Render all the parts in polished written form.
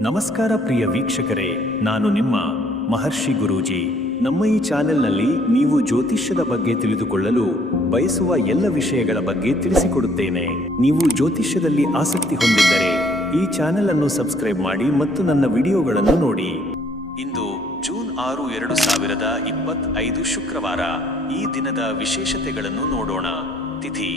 ನಮಸ್ಕಾರ ಪ್ರಿಯ ವೀಕ್ಷಕರೇ, ನಾನು ನಿಮ್ಮ ಮಹರ್ಷಿ ಗುರೂಜಿ. ನಮ್ಮ ಈ ಚಾನೆಲ್ನಲ್ಲಿ ನೀವು ಜ್ಯೋತಿಷ್ಯದ ಬಗ್ಗೆ ತಿಳಿದುಕೊಳ್ಳಲು ಬಯಸುವ ಎಲ್ಲ ವಿಷಯಗಳ ಬಗ್ಗೆ ತಿಳಿಸಿಕೊಡುತ್ತೇನೆ. ನೀವು ಜ್ಯೋತಿಷ್ಯದಲ್ಲಿ ಆಸಕ್ತಿ ಹೊಂದಿದ್ದರೆ ಈ ಚಾನೆಲ್ ಅನ್ನು ಸಬ್ಸ್ಕ್ರೈಬ್ ಮಾಡಿ ಮತ್ತು ನನ್ನ ವಿಡಿಯೋಗಳನ್ನು ನೋಡಿ. ಇಂದು ಜೂನ್ 6, 2025 ಶುಕ್ರವಾರ. ಈ ದಿನದ ವಿಶೇಷತೆಗಳನ್ನು ನೋಡೋಣ. ತಿಥಿ: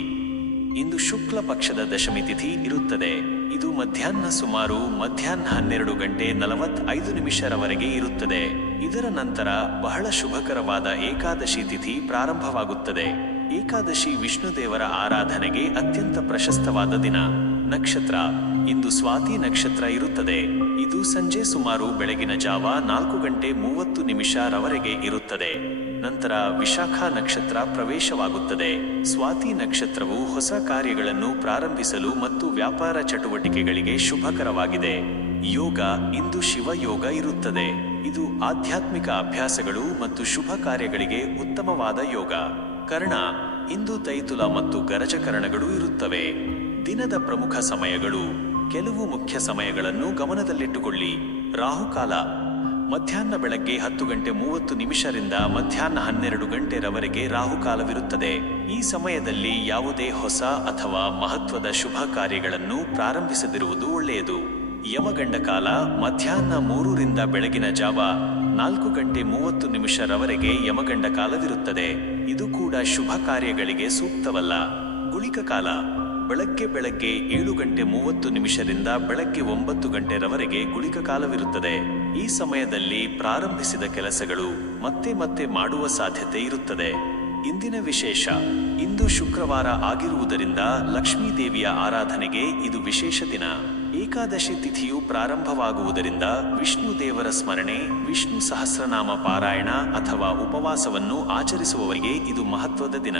ಇಂದು ಶುಕ್ಲ ಪಕ್ಷದ ದಶಮಿ ತಿಥಿ ಇರುತ್ತದೆ. ಇದು ಮಧ್ಯಾಹ್ನ ಸುಮಾರು 12:45 ಇರುತ್ತದೆ. ಇದರ ನಂತರ ಬಹಳ ಶುಭಕರವಾದ ಏಕಾದಶಿ ತಿಥಿ ಪ್ರಾರಂಭವಾಗುತ್ತದೆ. ಏಕಾದಶಿ ವಿಷ್ಣು ದೇವರ ಆರಾಧನೆಗೆ ಅತ್ಯಂತ ಪ್ರಶಸ್ತವಾದ ದಿನ. ನಕ್ಷತ್ರ: ಇಂದು ಸ್ವಾತಿ ನಕ್ಷತ್ರ ಇರುತ್ತದೆ. ಇದು ಸಂಜೆ ಸುಮಾರು ಬೆಳಗಿನ ಜಾವ 4:30 ಇರುತ್ತದೆ. ನಂತರ ವಿಶಾಖ ನಕ್ಷತ್ರ ಪ್ರವೇಶವಾಗುತ್ತದೆ. ಸ್ವಾತಿ ನಕ್ಷತ್ರವು ಹೊಸ ಕಾರ್ಯಗಳನ್ನು ಪ್ರಾರಂಭಿಸಲು ಮತ್ತು ವ್ಯಾಪಾರ ಚಟುವಟಿಕೆಗಳಿಗೆ ಶುಭಕರವಾಗಿದೆ. ಯೋಗ: ಇಂದು ಶಿವಯೋಗ ಇರುತ್ತದೆ. ಇದು ಆಧ್ಯಾತ್ಮಿಕ ಅಭ್ಯಾಸಗಳು ಮತ್ತು ಶುಭ ಕಾರ್ಯಗಳಿಗೆ ಉತ್ತಮವಾದ ಯೋಗ. ಕರ್ಣ: ಇಂದು ತೈತುಲ ಮತ್ತು ಗರಜಕರಣಗಳು ಇರುತ್ತವೆ. ದಿನದ ಪ್ರಮುಖ ಸಮಯಗಳು: ಕೆಲವು ಮುಖ್ಯ ಸಮಯಗಳನ್ನು ಗಮನದಲ್ಲಿಟ್ಟುಕೊಳ್ಳಿ. ರಾಹುಕಾಲ: ಮಧ್ಯಾಹ್ನ ಬೆಳಗ್ಗೆ 10:30 ರಿಂದ ಮಧ್ಯಾಹ್ನ 12 ರಾಹುಕಾಲವಿರುತ್ತದೆ. ಈ ಸಮಯದಲ್ಲಿ ಯಾವುದೇ ಹೊಸ ಅಥವಾ ಮಹತ್ವದ ಶುಭ ಕಾರ್ಯಗಳನ್ನು ಪ್ರಾರಂಭಿಸದಿರುವುದು ಒಳ್ಳೆಯದು. ಯಮಗಂಡ ಕಾಲ: ಮಧ್ಯಾಹ್ನ 3 ರಿಂದ ಬೆಳಗಿನ ಜಾವ 4:30 ಯಮಗಂಡ ಕಾಲವಿರುತ್ತದೆ. ಇದು ಕೂಡ ಶುಭ ಕಾರ್ಯಗಳಿಗೆ ಸೂಕ್ತವಲ್ಲ. ಗುಳಿಕ ಕಾಲ: ಬೆಳಗ್ಗೆ 7:30 ರಿಂದ ಬೆಳಗ್ಗೆ 9 ಗುಳಿಕ ಕಾಲವಿರುತ್ತದೆ. ಈ ಸಮಯದಲ್ಲಿ ಪ್ರಾರಂಭಿಸಿದ ಕೆಲಸಗಳು ಮತ್ತೆ ಮಾಡುವ ಸಾಧ್ಯತೆ ಇರುತ್ತದೆ. ಇಂದಿನ ವಿಶೇಷ: ಇಂದು ಶುಕ್ರವಾರ ಆಗಿರುವುದರಿಂದ ಲಕ್ಷ್ಮೀ ದೇವಿಯ ಆರಾಧನೆಗೆ ಇದು ವಿಶೇಷ ದಿನ. ಏಕಾದಶಿ ತಿಥಿಯು ಪ್ರಾರಂಭವಾಗುವುದರಿಂದ ವಿಷ್ಣು ದೇವರ ಸ್ಮರಣೆ, ವಿಷ್ಣು ಸಹಸ್ರನಾಮ ಪಾರಾಯಣ ಅಥವಾ ಉಪವಾಸವನ್ನು ಆಚರಿಸುವವರಿಗೆ ಇದು ಮಹತ್ವದ ದಿನ.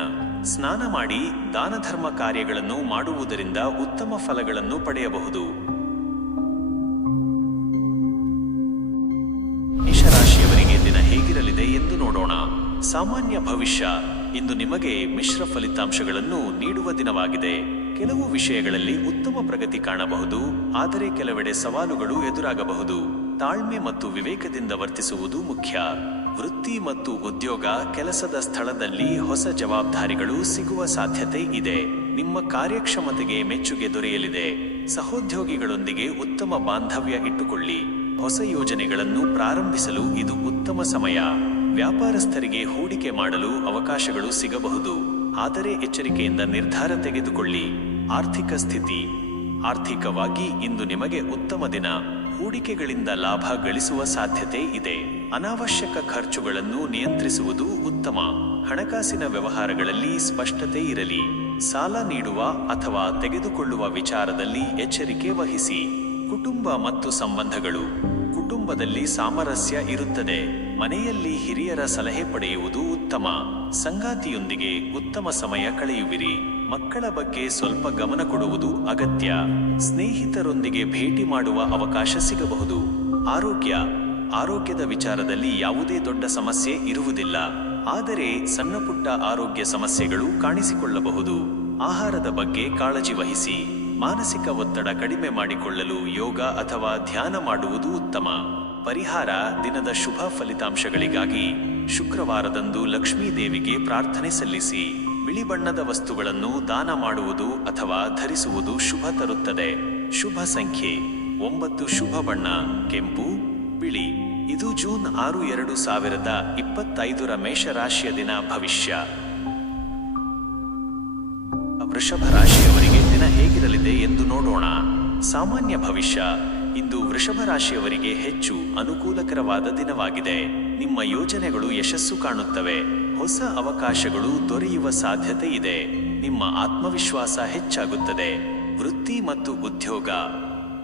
ಸ್ನಾನ ಮಾಡಿ ದಾನ ಧರ್ಮ ಕಾರ್ಯಗಳನ್ನು ಮಾಡುವುದರಿಂದ ಉತ್ತಮ ಫಲಗಳನ್ನು ಪಡೆಯಬಹುದು. ಮೇಷರಾಶಿಯವರಿಗೆ ದಿನ ಹೇಗಿರಲಿದೆ ಎಂದು ನೋಡೋಣ. ಸಾಮಾನ್ಯ ಭವಿಷ್ಯ: ಇಂದು ನಿಮಗೆ ಮಿಶ್ರ ಫಲಿತಾಂಶಗಳನ್ನು ನೀಡುವ ದಿನವಾಗಿದೆ. ಕೆಲವು ವಿಷಯಗಳಲ್ಲಿ ಉತ್ತಮ ಪ್ರಗತಿ ಕಾಣಬಹುದು, ಆದರೆ ಕೆಲವೆಡೆ ಸವಾಲುಗಳು ಎದುರಾಗಬಹುದು. ತಾಳ್ಮೆ ಮತ್ತು ವಿವೇಕದಿಂದ ವರ್ತಿಸುವುದು ಮುಖ್ಯ. ವೃತ್ತಿ ಮತ್ತು ಉದ್ಯೋಗ: ಕೆಲಸದ ಸ್ಥಳದಲ್ಲಿ ಹೊಸ ಜವಾಬ್ದಾರಿಗಳು ಸಿಗುವ ಸಾಧ್ಯತೆ ಇದೆ. ನಿಮ್ಮ ಕಾರ್ಯಕ್ಷಮತೆಗೆ ಮೆಚ್ಚುಗೆ ದೊರೆಯಲಿದೆ. ಸಹೋದ್ಯೋಗಿಗಳೊಂದಿಗೆ ಉತ್ತಮ ಬಾಂಧವ್ಯ ಇಟ್ಟುಕೊಳ್ಳಿ. ಹೊಸ ಯೋಜನೆಗಳನ್ನು ಪ್ರಾರಂಭಿಸಲು ಇದು ಉತ್ತಮ ಸಮಯ. ವ್ಯಾಪಾರಸ್ಥರಿಗೆ ಹೂಡಿಕೆ ಮಾಡಲು ಅವಕಾಶಗಳು ಸಿಗಬಹುದು, ಆದರೆ ಎಚ್ಚರಿಕೆಯಿಂದ ನಿರ್ಧಾರ ತೆಗೆದುಕೊಳ್ಳಿ. ಆರ್ಥಿಕ ಸ್ಥಿತಿ: ಆರ್ಥಿಕವಾಗಿ ಇಂದು ನಿಮಗೆ ಉತ್ತಮ ದಿನ. ಹೂಡಿಕೆಗಳಿಂದ ಲಾಭ ಗಳಿಸುವ ಸಾಧ್ಯತೆ ಇದೆ. ಅನಾವಶ್ಯಕ ಖರ್ಚುಗಳನ್ನು ನಿಯಂತ್ರಿಸುವುದು ಉತ್ತಮ. ಹಣಕಾಸಿನ ವ್ಯವಹಾರಗಳಲ್ಲಿ ಸ್ಪಷ್ಟತೆ ಇರಲಿ. ಸಾಲ ನೀಡುವ ಅಥವಾ ತೆಗೆದುಕೊಳ್ಳುವ ವಿಚಾರದಲ್ಲಿ ಎಚ್ಚರಿಕೆ ವಹಿಸಿ. ಕುಟುಂಬ ಮತ್ತು ಸಂಬಂಧಗಳು: ಕುಟುಂಬದಲ್ಲಿ ಸಾಮರಸ್ಯ ಇರುತ್ತದೆ. ಮನೆಯಲ್ಲಿ ಹಿರಿಯರ ಸಲಹೆ ಪಡೆಯುವುದು ಉತ್ತಮ. ಸಂಗಾತಿಯೊಂದಿಗೆ ಉತ್ತಮ ಸಮಯ ಕಳೆಯುವಿರಿ. ಮಕ್ಕಳ ಬಗ್ಗೆ ಸ್ವಲ್ಪ ಗಮನ ಕೊಡುವುದು ಅಗತ್ಯ. ಸ್ನೇಹಿತರೊಂದಿಗೆ ಭೇಟಿ ಮಾಡುವ ಅವಕಾಶ ಸಿಗಬಹುದು. ಆರೋಗ್ಯದ ವಿಚಾರದಲ್ಲಿ ಯಾವುದೇ ದೊಡ್ಡ ಸಮಸ್ಯೆ ಇರುವುದಿಲ್ಲ, ಆದರೆ ಸಣ್ಣಪುಟ್ಟ ಆರೋಗ್ಯ ಸಮಸ್ಯೆಗಳು ಕಾಣಿಸಿಕೊಳ್ಳಬಹುದು. ಆಹಾರದ ಬಗ್ಗೆ ಕಾಳಜಿ ವಹಿಸಿ. ಮಾನಸಿಕ ಒತ್ತಡ ಕಡಿಮೆ ಮಾಡಿಕೊಳ್ಳಲು ಯೋಗ ಅಥವಾ ಧ್ಯಾನ ಮಾಡುವುದು ಉತ್ತಮ. ಪರಿಹಾರ: ದಿನದ ಶುಭ ಫಲಿತಾಂಶಗಳಿಗಾಗಿ ಶುಕ್ರವಾರದಂದು ಲಕ್ಷ್ಮೀ ದೇವಿಗೆ ಪ್ರಾರ್ಥನೆ ಸಲ್ಲಿಸಿ. ಬಿಳಿ ಬಣ್ಣದ ವಸ್ತುಗಳನ್ನು ದಾನ ಮಾಡುವುದು ಅಥವಾ ಧರಿಸುವುದು ಶುಭ ತರುತ್ತದೆ. ಶುಭ ಸಂಖ್ಯೆ 9. ಶುಭ ಬಣ್ಣ ಕೆಂಪು, ಬಿಳಿ. ಇದು ಜೂನ್ 6, 2025 ಮೇಷರಾಶಿಯ ದಿನ. ಭವಿಷ್ಯ: ವೃಷಭ ರಾಶಿಯವರಿಗೆ ದಿನ ಹೇಗಿರಲಿದೆ ಎಂದು ನೋಡೋಣ. ಸಾಮಾನ್ಯ ಭವಿಷ್ಯ: ಇಂದು ವೃಷಭ ರಾಶಿಯವರಿಗೆ ಹೆಚ್ಚು ಅನುಕೂಲಕರವಾದ ದಿನವಾಗಿದೆ. ನಿಮ್ಮ ಯೋಜನೆಗಳು ಯಶಸ್ಸು ಕಾಣುತ್ತವೆ. ಹೊಸ ಅವಕಾಶಗಳು ದೊರೆಯುವ ಸಾಧ್ಯತೆ ಇದೆ. ನಿಮ್ಮ ಆತ್ಮವಿಶ್ವಾಸ ಹೆಚ್ಚಾಗುತ್ತದೆ. ವೃತ್ತಿ ಮತ್ತು ಉದ್ಯೋಗ: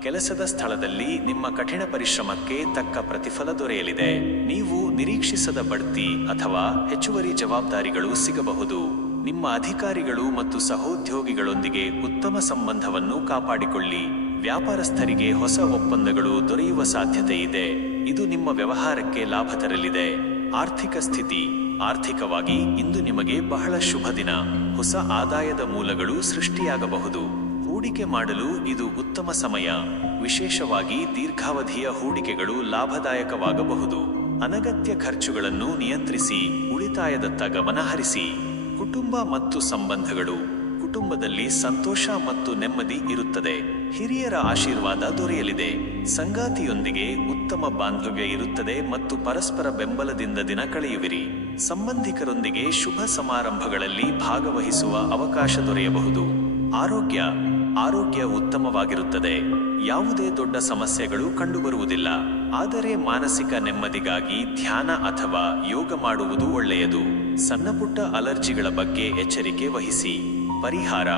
ಕೆಲಸದ ಸ್ಥಳದಲ್ಲಿ ನಿಮ್ಮ ಕಠಿಣ ಪರಿಶ್ರಮಕ್ಕೆ ತಕ್ಕ ಪ್ರತಿಫಲ ದೊರೆಯಲಿದೆ. ನೀವು ನಿರೀಕ್ಷಿಸದ ಬಡ್ತಿ ಅಥವಾ ಹೆಚ್ಚುವರಿ ಜವಾಬ್ದಾರಿಗಳು ಸಿಗಬಹುದು. ನಿಮ್ಮ ಅಧಿಕಾರಿಗಳು ಮತ್ತು ಸಹೋದ್ಯೋಗಿಗಳೊಂದಿಗೆ ಉತ್ತಮ ಸಂಬಂಧವನ್ನು ಕಾಪಾಡಿಕೊಳ್ಳಿ. ವ್ಯಾಪಾರಸ್ಥರಿಗೆ ಹೊಸ ಒಪ್ಪಂದಗಳು ದೊರೆಯುವ ಸಾಧ್ಯತೆ ಇದೆ. ಇದು ನಿಮ್ಮ ವ್ಯವಹಾರಕ್ಕೆ ಲಾಭ ತರಲಿದೆ. ಆರ್ಥಿಕ ಸ್ಥಿತಿ: ಆರ್ಥಿಕವಾಗಿ ಇಂದು ನಿಮಗೆ ಬಹಳ ಶುಭ ದಿನ. ಹೊಸ ಆದಾಯದ ಮೂಲಗಳು ಸೃಷ್ಟಿಯಾಗಬಹುದು. ಹೂಡಿಕೆ ಮಾಡಲು ಇದು ಉತ್ತಮ ಸಮಯ. ವಿಶೇಷವಾಗಿ ದೀರ್ಘಾವಧಿಯ ಹೂಡಿಕೆಗಳು ಲಾಭದಾಯಕವಾಗಬಹುದು. ಅನಗತ್ಯ ಖರ್ಚುಗಳನ್ನು ನಿಯಂತ್ರಿಸಿ ಉಳಿತಾಯದತ್ತ ಗಮನ ಹರಿಸಿ. ಕುಟುಂಬ ಮತ್ತು ಸಂಬಂಧಗಳು. ಕುಟುಂಬದಲ್ಲಿ ಸಂತೋಷ ಮತ್ತು ನೆಮ್ಮದಿ ಇರುತ್ತದೆ. ಹಿರಿಯರ ಆಶೀರ್ವಾದ ದೊರೆಯಲಿದೆ. ಸಂಗಾತಿಯೊಂದಿಗೆ ಉತ್ತಮ ಬಾಂಧವ್ಯ ಇರುತ್ತದೆ ಮತ್ತು ಪರಸ್ಪರ ಬೆಂಬಲದಿಂದ ದಿನ ಕಳೆಯುವಿರಿ. ಸಂಬಂಧಿಕರೊಂದಿಗೆ ಶುಭ ಸಮಾರಂಭಗಳಲ್ಲಿ ಭಾಗವಹಿಸುವ ಅವಕಾಶ ದೊರೆಯಬಹುದು. ಆರೋಗ್ಯ ಉತ್ತಮವಾಗಿರುತ್ತದೆ. ಯಾವುದೇ ದೊಡ್ಡ ಸಮಸ್ಯೆಗಳು ಕಂಡುಬರುವುದಿಲ್ಲ. ಆದರೆ ಮಾನಸಿಕ ನೆಮ್ಮದಿಗಾಗಿ ಧ್ಯಾನ ಅಥವಾ ಯೋಗ ಮಾಡುವುದು ಒಳ್ಳೆಯದು. ಸಣ್ಣಪುಟ್ಟ ಅಲರ್ಜಿಗಳ ಬಗ್ಗೆ ಎಚ್ಚರಿಕೆ ವಹಿಸಿ. ಪರಿಹಾರ.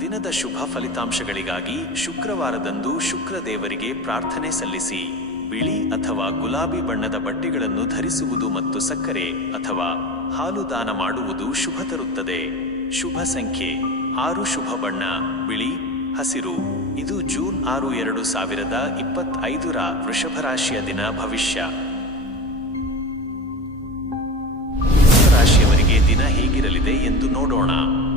ದಿನದ ಶುಭ ಫಲಿತಾಂಶಗಳಿಗಾಗಿ ಶುಕ್ರವಾರದಂದು ಶುಕ್ರದೇವರಿಗೆ ಪ್ರಾರ್ಥನೆ ಸಲ್ಲಿಸಿ. ಬಿಳಿ ಅಥವಾ ಗುಲಾಬಿ ಬಣ್ಣದ ಬಟ್ಟೆಗಳನ್ನು ಧರಿಸುವುದು ಮತ್ತು ಸಕ್ಕರೆ ಅಥವಾ ಹಾಲು ದಾನ ಮಾಡುವುದು ಶುಭ ತರುತ್ತದೆ. ಶುಭ ಸಂಖ್ಯೆ 6. ಶುಭ ಬಣ್ಣ ಬಿಳಿ, ಹಸಿರು. ಇದು ಜೂನ್ 6, 2025 ವೃಷಭ ರಾಶಿಯ ದಿನ. ಭವಿಷ್ಯ. ರಾಶಿಯವರಿಗೆ ದಿನ ಹೇಗಿರಲಿದೆ ಎಂದು ನೋಡೋಣ.